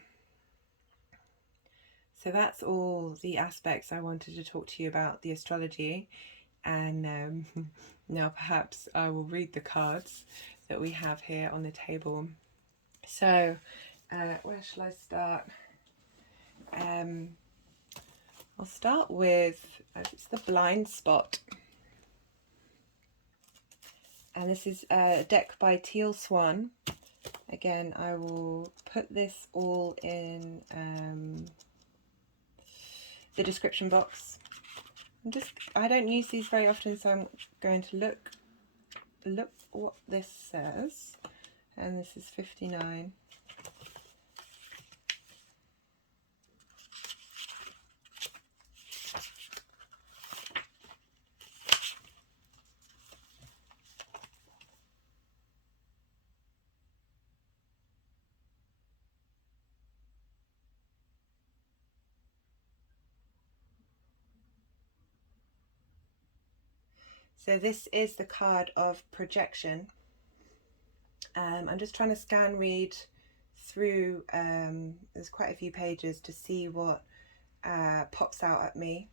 So that's all the aspects I wanted to talk to you about the astrology. And now perhaps I will read the cards that we have here on the table. So where shall I start? I'll start with, it's the blind spot. And this is a deck by Teal Swan. Again, I will put this all in the description box. I don't use these very often, so I'm going to look what this says. And this is 59. So this is the card of projection. I'm just trying to scan read through, there's quite a few pages to see what pops out at me.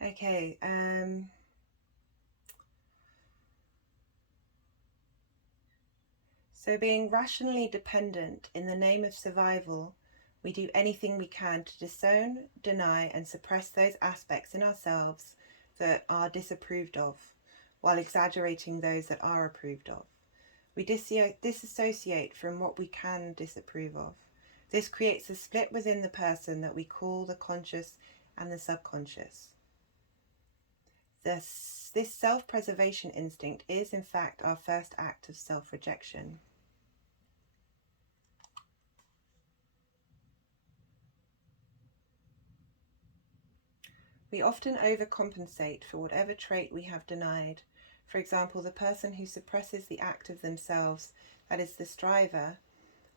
Okay, so being rationally dependent in the name of survival, we do anything we can to disown, deny, and suppress those aspects in ourselves that are disapproved of, while exaggerating those that are approved of. We disassociate from what we can disapprove of. This creates a split within the person that we call the conscious and the subconscious. This self-preservation instinct is, in fact, our first act of self-rejection. We often overcompensate for whatever trait we have denied. For example, the person who suppresses the act of themselves, that is the striver,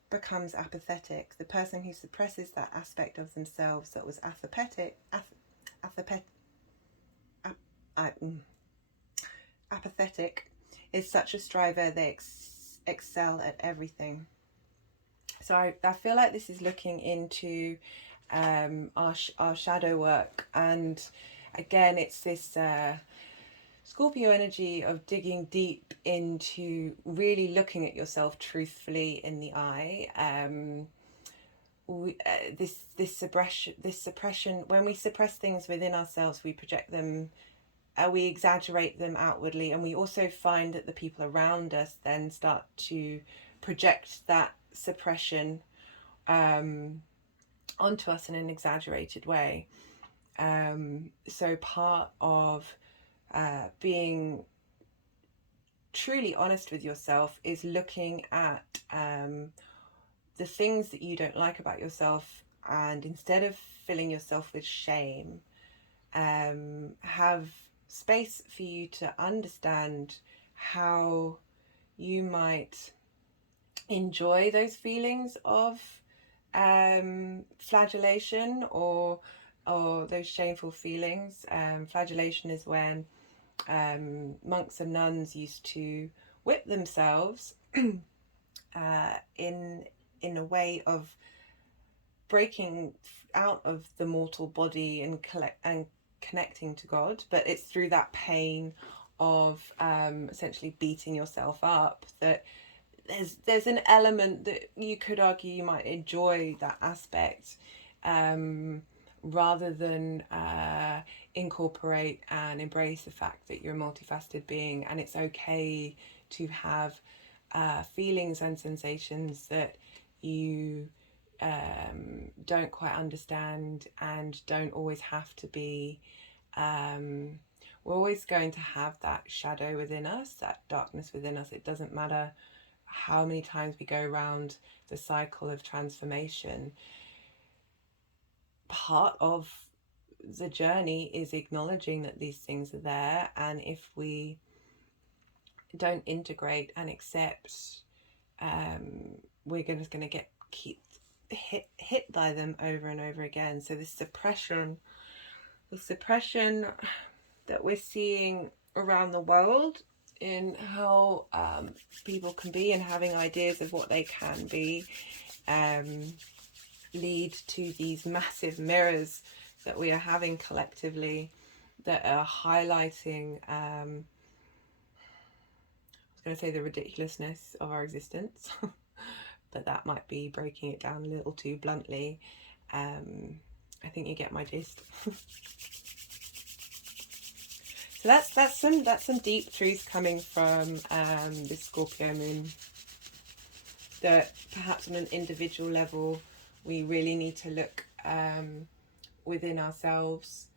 becomes apathetic. The person who suppresses that aspect of themselves that was apathetic is such a striver, they excel at everything. So I feel like this is looking into our shadow work, and again it's this Scorpio energy of digging deep into really looking at yourself truthfully in the eye. This suppression, when we suppress things within ourselves, we project them, we exaggerate them outwardly, and we also find that the people around us then start to project that suppression onto us in an exaggerated way. So part of being truly honest with yourself is looking at the things that you don't like about yourself, and instead of filling yourself with shame, have space for you to understand how you might enjoy those feelings of flagellation or those shameful feelings. Flagellation is when monks and nuns used to whip themselves in a way of breaking out of the mortal body and connecting to God. But it's through that pain of essentially beating yourself up that there's an element that you could argue you might enjoy that aspect, rather than incorporate and embrace the fact that you're a multifaceted being, and it's okay to have feelings and sensations that you don't quite understand and don't always have to be. We're always going to have that shadow within us, that darkness within us. It doesn't matter how many times we go around the cycle of transformation. Part of the journey is acknowledging that these things are there, and if we don't integrate and accept, we're just going to keep hit by them over and over again. So the suppression that we're seeing around the world in how people can be and having ideas of what they can be, lead to these massive mirrors that we are having collectively that are highlighting, I was going to say the ridiculousness of our existence, but that might be breaking it down a little too bluntly. I think you get my gist. So that's some deep truth coming from this Scorpio moon, that perhaps on an individual level we really need to look within ourselves,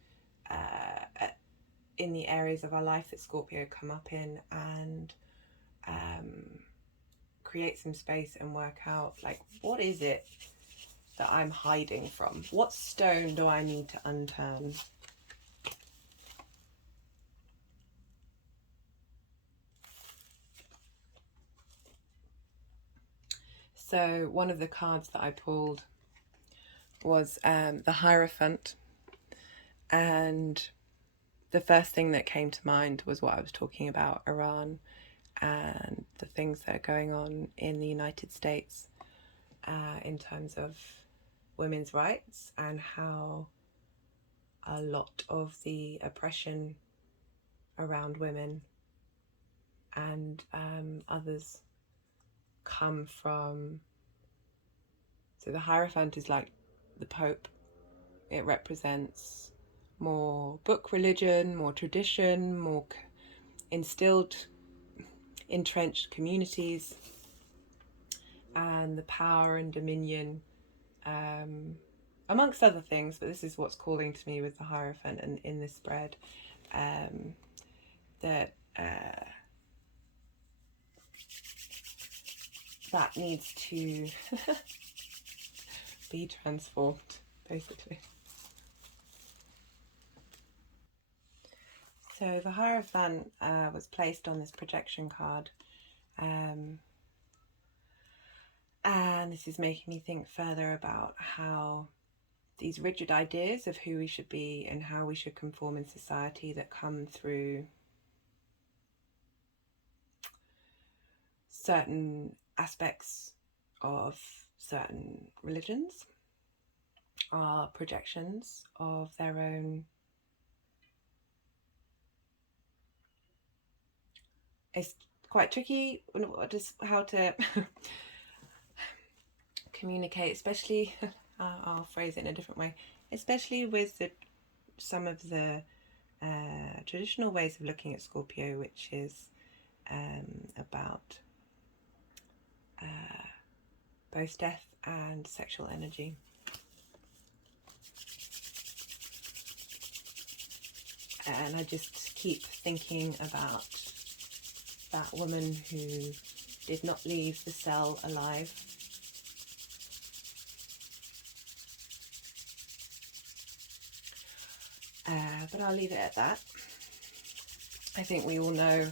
in the areas of our life that Scorpio come up in, and create some space and work out, like, what is it that I'm hiding from? What stone do I need to unturn? So one of the cards that I pulled was the Hierophant, and the first thing that came to mind was what I was talking about, Iran, and the things that are going on in the United States in terms of women's rights, and how a lot of the oppression around women and others come from. So the Hierophant is like the Pope. It represents more book religion, more tradition, more instilled, entrenched communities, and the power and dominion, amongst other things. But this is what's calling to me with the Hierophant and in this spread, that that needs to be transformed, basically. So the Hierophant was placed on this projection card, and this is making me think further about how these rigid ideas of who we should be and how we should conform in society that come through certain aspects of certain religions are projections of their own it's quite tricky just how to communicate, especially I'll phrase it in a different way, especially with some of the traditional ways of looking at Scorpio, which is about both death and sexual energy. And I just keep thinking about that woman who did not leave the cell alive. But I'll leave it at that. I think we all know,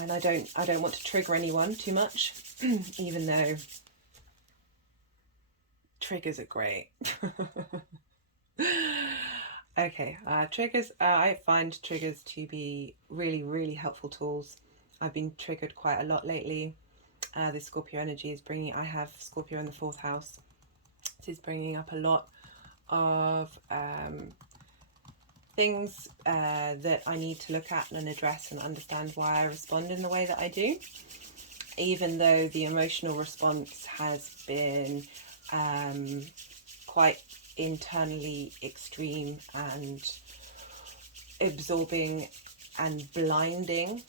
and I don't want to trigger anyone too much, even though triggers are great. Okay, triggers. I find triggers to be really, really helpful tools. I've been triggered quite a lot lately. The Scorpio energy is bringing, I have Scorpio in the 4th house. This is bringing up a lot of things that I need to look at and address and understand why I respond in the way that I do. Even though the emotional response has been quite internally extreme and absorbing and blinding,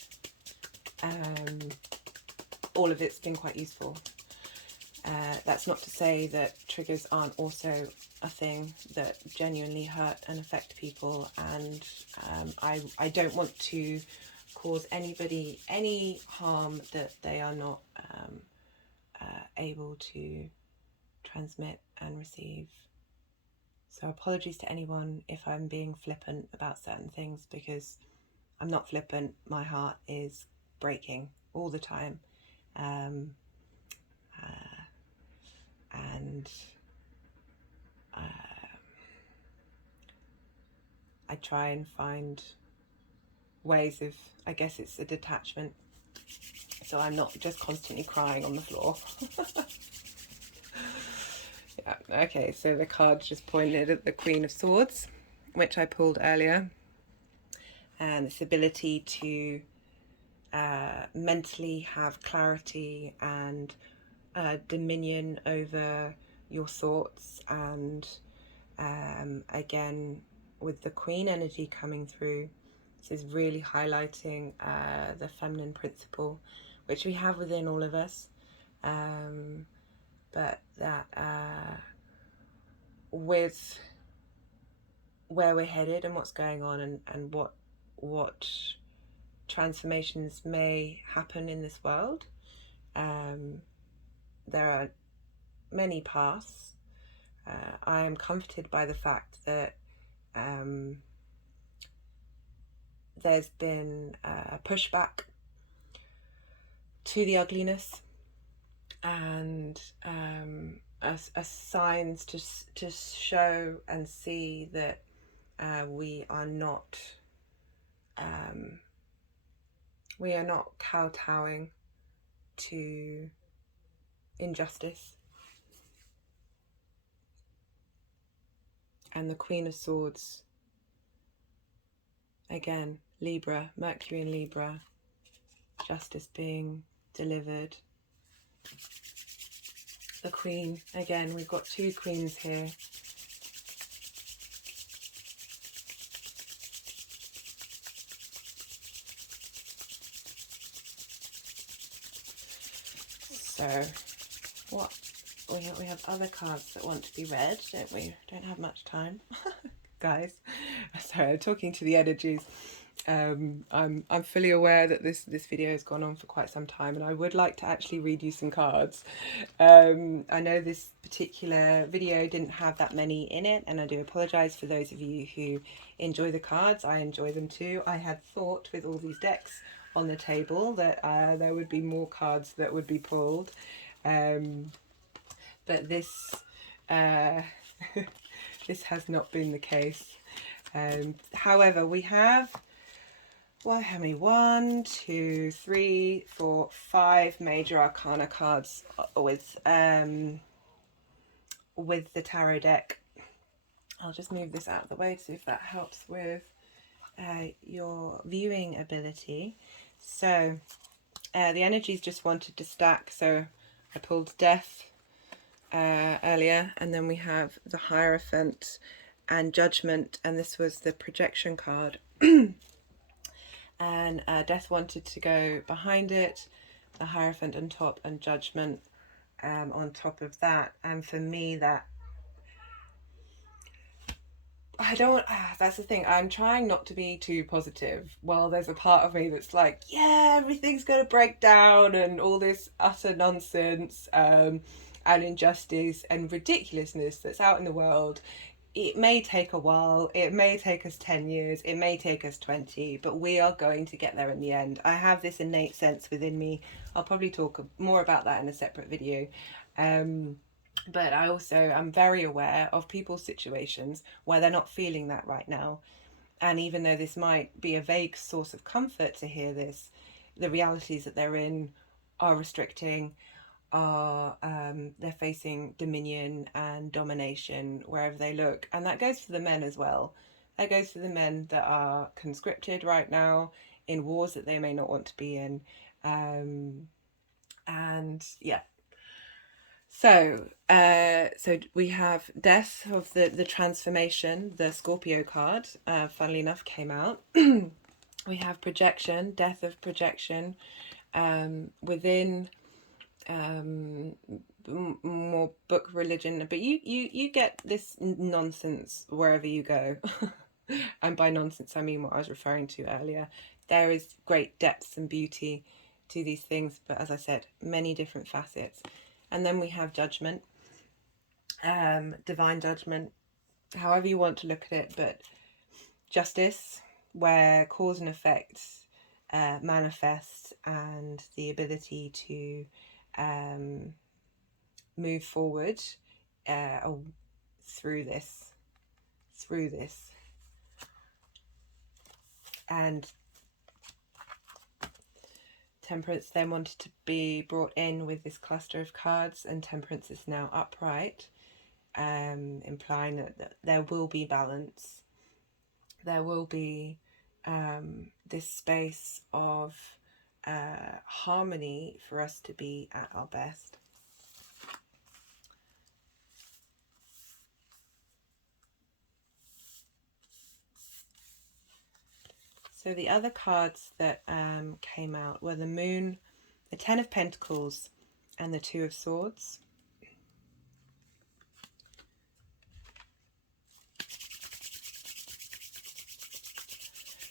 all of it's been quite useful. That's not to say that triggers aren't also a thing that genuinely hurt and affect people, and I don't want to cause anybody any harm that they are not able to transmit and receive. So apologies to anyone if I'm being flippant about certain things, because I'm not flippant. My heart is breaking all the time. And I try and find ways of, I guess it's a detachment, so I'm not just constantly crying on the floor. Yeah, okay, so the card just pointed at the Queen of Swords, which I pulled earlier, and this ability to mentally have clarity and dominion over your thoughts, and again with the Queen energy coming through, this is really highlighting the feminine principle, which we have within all of us, but that with where we're headed and what's going on, and what transformations may happen in this world, there are many paths. I am comforted by the fact that there's been a pushback to the ugliness, and a signs to show and see that we are not kowtowing to injustice. And the Queen of Swords, again, Libra, Mercury in Libra, justice being delivered. The Queen, again, we've got 2 queens here. So, what? We have other cards that want to be read, don't we? Don't have much time, guys. Sorry, I'm talking to the energies. I'm fully aware that this video has gone on for quite some time, and I would like to actually read you some cards. I know this particular video didn't have that many in it, and I do apologise for those of you who enjoy the cards. I enjoy them too. I had thought, with all these decks on the table, that there would be more cards that would be pulled, but this this has not been the case. However, we have, well, how many? 1, 2, 3, 4, 5 major arcana cards with the tarot deck. I'll just move this out of the way to see if that helps with your viewing ability. So the energies just wanted to stack, so I pulled Death earlier, and then we have the Hierophant and Judgment, and this was the projection card. And Death wanted to go behind it, the Hierophant on top, and Judgment on top of that. And for me, that that's the thing, I'm trying not to be too positive. Well, there's a part of me that's like, yeah, everything's gonna break down and all this utter nonsense and injustice and ridiculousness that's out in the world. It may take a while, it may take us 10 years, it may take us 20, but we are going to get there in the end. I have this innate sense within me. I'll probably talk more about that in a separate video. But I also am very aware of people's situations where they're not feeling that right now. And even though this might be a vague source of comfort to hear this, the realities that they're in are restricting, are they're facing dominion and domination wherever they look. And that goes for the men as well. That goes for the men that are conscripted right now in wars that they may not want to be in. And yeah. So we have Death of the Transformation, the Scorpio card, funnily enough, came out. We have Projection, Death of Projection, within more book religion, but you get this nonsense wherever you go. And by nonsense I mean what I was referring to earlier. There is great depths and beauty to these things, but as I said, many different facets. And then we have Judgment, divine judgment, however you want to look at it, but justice, where cause and effect manifest, and the ability to move forward through this. And Temperance then wanted to be brought in with this cluster of cards, and Temperance is now upright, implying that there will be balance. There will be this space of harmony for us to be at our best. So the other cards that came out were the Moon, the Ten of Pentacles, and the Two of Swords.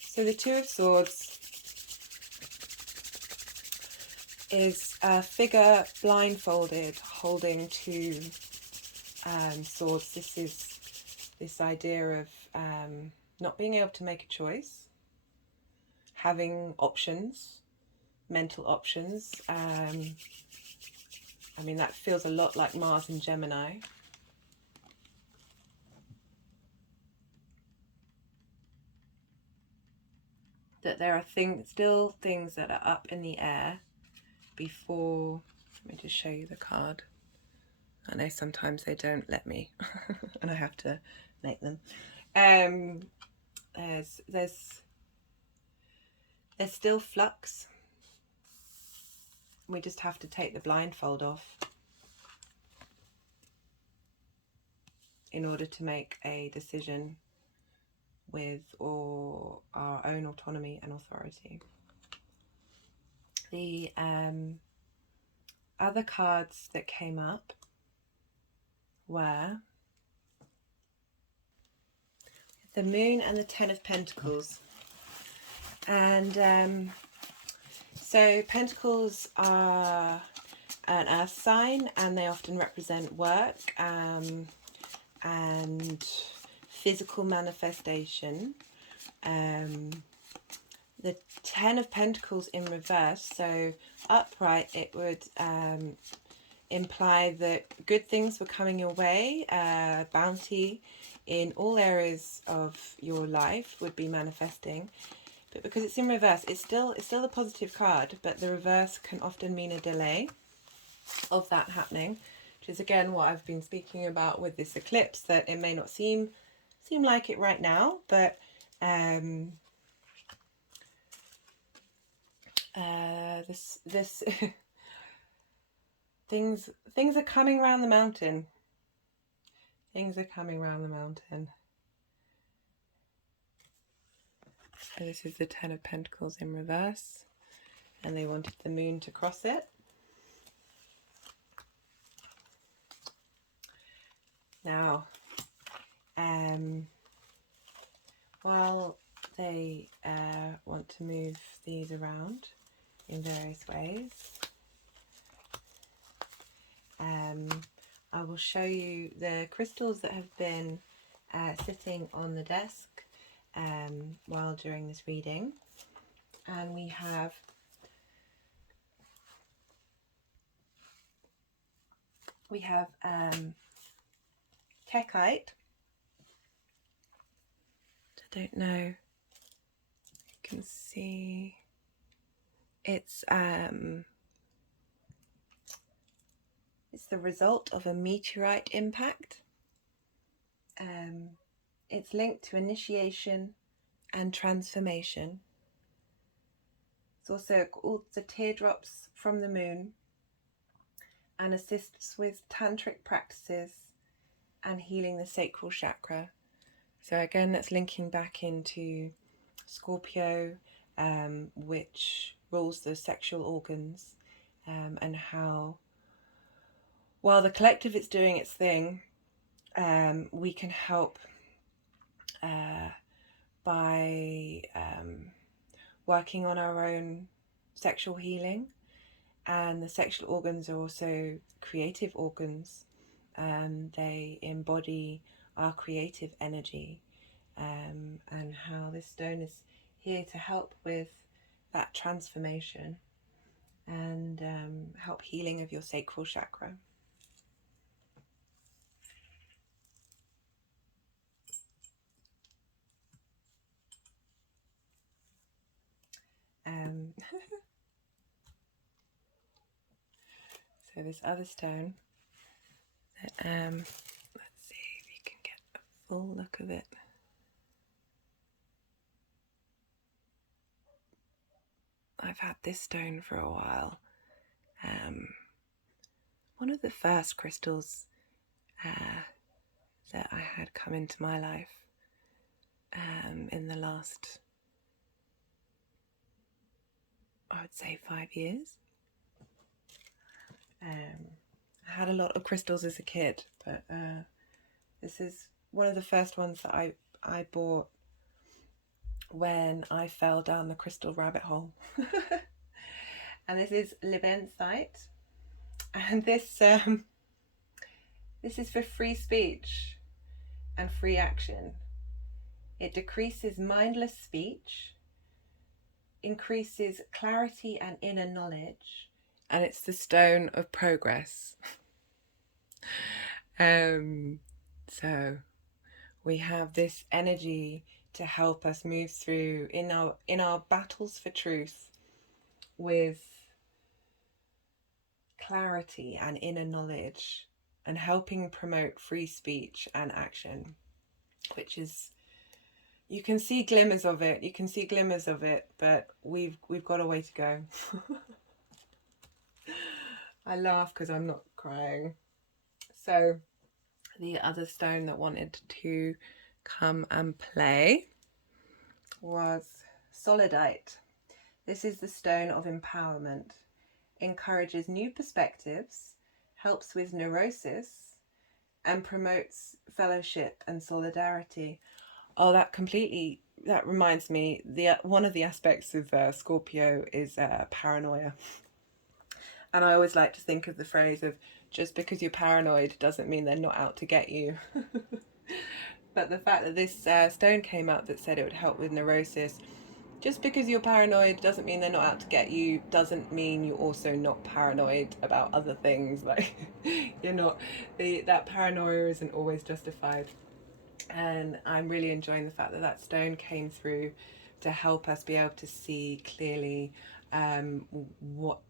So the Two of Swords is a figure blindfolded holding two swords. This is this idea of not being able to make a choice, having options, mental options. I mean, that feels a lot like Mars and Gemini. That there are still things that are up in the air before. Let me just show you the card. I know sometimes they don't let me and I have to make them. There's still flux. We just have to take the blindfold off in order to make a decision with our own autonomy and authority. The other cards that came up were the Moon and the Ten of Pentacles. And so Pentacles are an earth sign, and they often represent work and physical manifestation. The Ten of Pentacles in reverse, so upright, it would imply that good things were coming your way, bounty in all areas of your life would be manifesting. But because it's in reverse, it's still a positive card, but the reverse can often mean a delay of that happening, which is again what I've been speaking about with this eclipse, that it may not seem like it right now, but this things are coming around the mountain. Things are coming around the mountain. So this is the Ten of Pentacles in reverse, and they wanted the moon to cross it. Now, while they want to move these around in various ways, I will show you the crystals that have been sitting on the desk while during this reading. And we have Kekite. I don't know, you can see it's the result of a meteorite impact. It's linked to initiation and transformation. It's also called the teardrops from the moon, and assists with tantric practices and healing the sacral chakra. So again, that's linking back into Scorpio, which rules the sexual organs, and how, while the collective is doing its thing, we can help by working on our own sexual healing. And the sexual organs are also creative organs. They embody our creative energy, and how this stone is here to help with that transformation and help healing of your sacral chakra. So this other stone, let's see if you can get a full look of it. I've had this stone for a while. One of the first crystals that I had come into my life in the last, I would say, 5 years. I had a lot of crystals as a kid, but this is one of the first ones that I bought when I fell down the crystal rabbit hole. And this is Libensite, and this is for free speech and free action. It decreases mindless speech, increases clarity and inner knowledge, and it's the stone of progress. So we have this energy to help us move through in our battles for truth with clarity and inner knowledge, and helping promote free speech and action, which is, you can see glimmers of it, but we've got a way to go. I laugh because I'm not crying. So the other stone that wanted to come and play was Solidite. This is the stone of empowerment, encourages new perspectives, helps with neurosis, and promotes fellowship and solidarity. Oh, that reminds me, one of the aspects of Scorpio is paranoia. And I always like to think of the phrase of, just because you're paranoid doesn't mean they're not out to get you. But the fact that this stone came up that said it would help with neurosis, just because you're paranoid doesn't mean they're not out to get you, doesn't mean you're also not paranoid about other things. Like, you're not, that paranoia isn't always justified. And I'm really enjoying the fact that that stone came through to help us be able to see clearly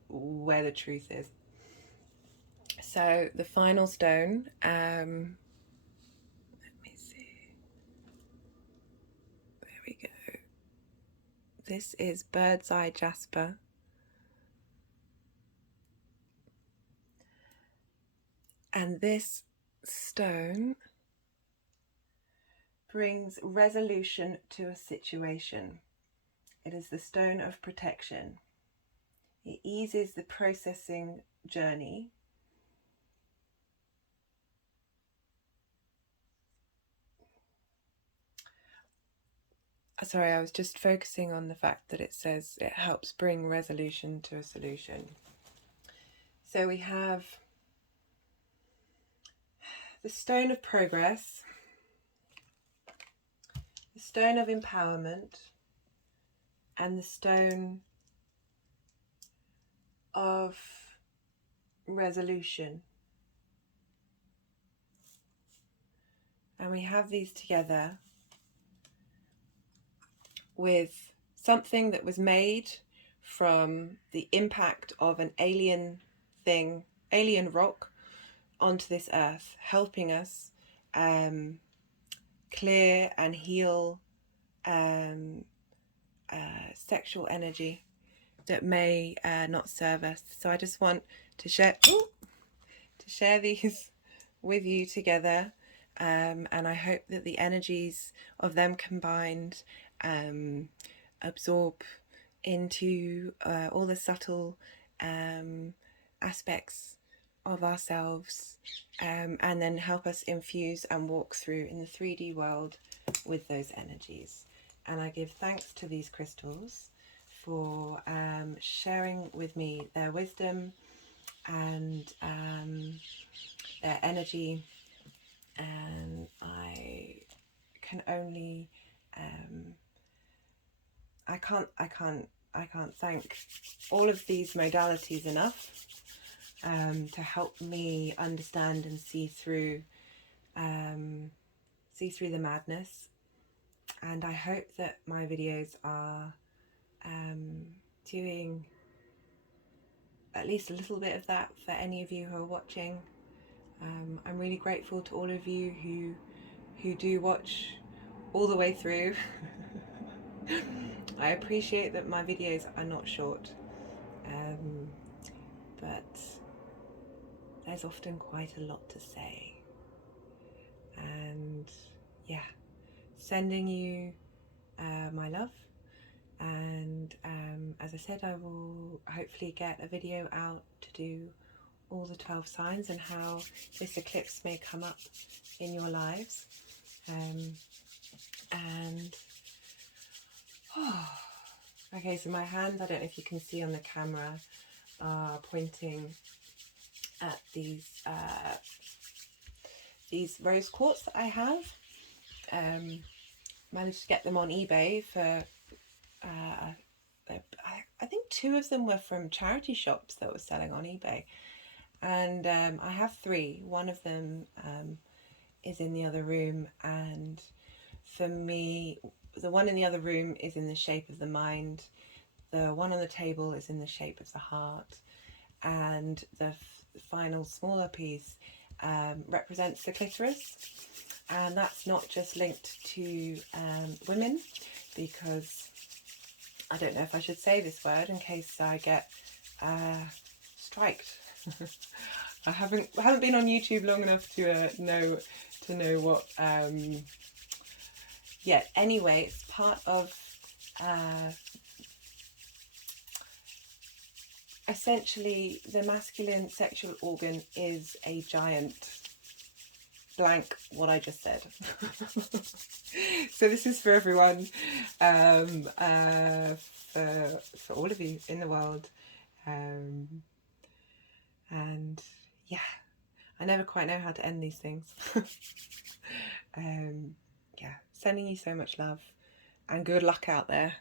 where the truth is. So the final stone, let me see, there we go. This is Bird's Eye Jasper, And this stone brings resolution to a situation. It is the stone of protection. It eases the processing journey. Sorry, I was just focusing on the fact that it says it helps bring resolution to a solution. So we have the stone of progress, the stone of empowerment, and the stone of resolution. And we have these together with something that was made from the impact of an alien rock onto this earth, helping us clear and heal sexual energy that may not serve us. So I just want to share these with you together, and I hope that the energies of them combined absorb into all the subtle aspects of ourselves, and then help us infuse and walk through in the 3D world with those energies. And I give thanks to these crystals for sharing with me their wisdom and their energy, and I can only I can't thank all of these modalities enough to help me understand and see through the madness. And I hope that my videos are doing at least a little bit of that for any of you who are watching. I'm really grateful to all of you who do watch all the way through. I appreciate that my videos are not short, but there's often quite a lot to say. And yeah, sending you my love. And as I said, I will hopefully get a video out to do all the 12 signs and how this eclipse may come up in your lives. Okay, so my hands, I don't know if you can see on the camera, are pointing at these rose quartz that I have. Managed to get them on eBay for I think 2 of them were from charity shops that were selling on eBay, and I have 3. One of them is in the other room, and for me, the one in the other room is in the shape of the mind, the one on the table is in the shape of the heart, and the final smaller piece represents the clitoris. And that's not just linked to women, because I don't know if I should say this word in case I get striked. I haven't been on YouTube long enough to know what. Yeah. Anyway, it's part of essentially the masculine sexual organ is a giant. Blank what I just said. So this is for everyone, for all of you in the world, and yeah, I never quite know how to end these things. Yeah, sending you so much love and good luck out there.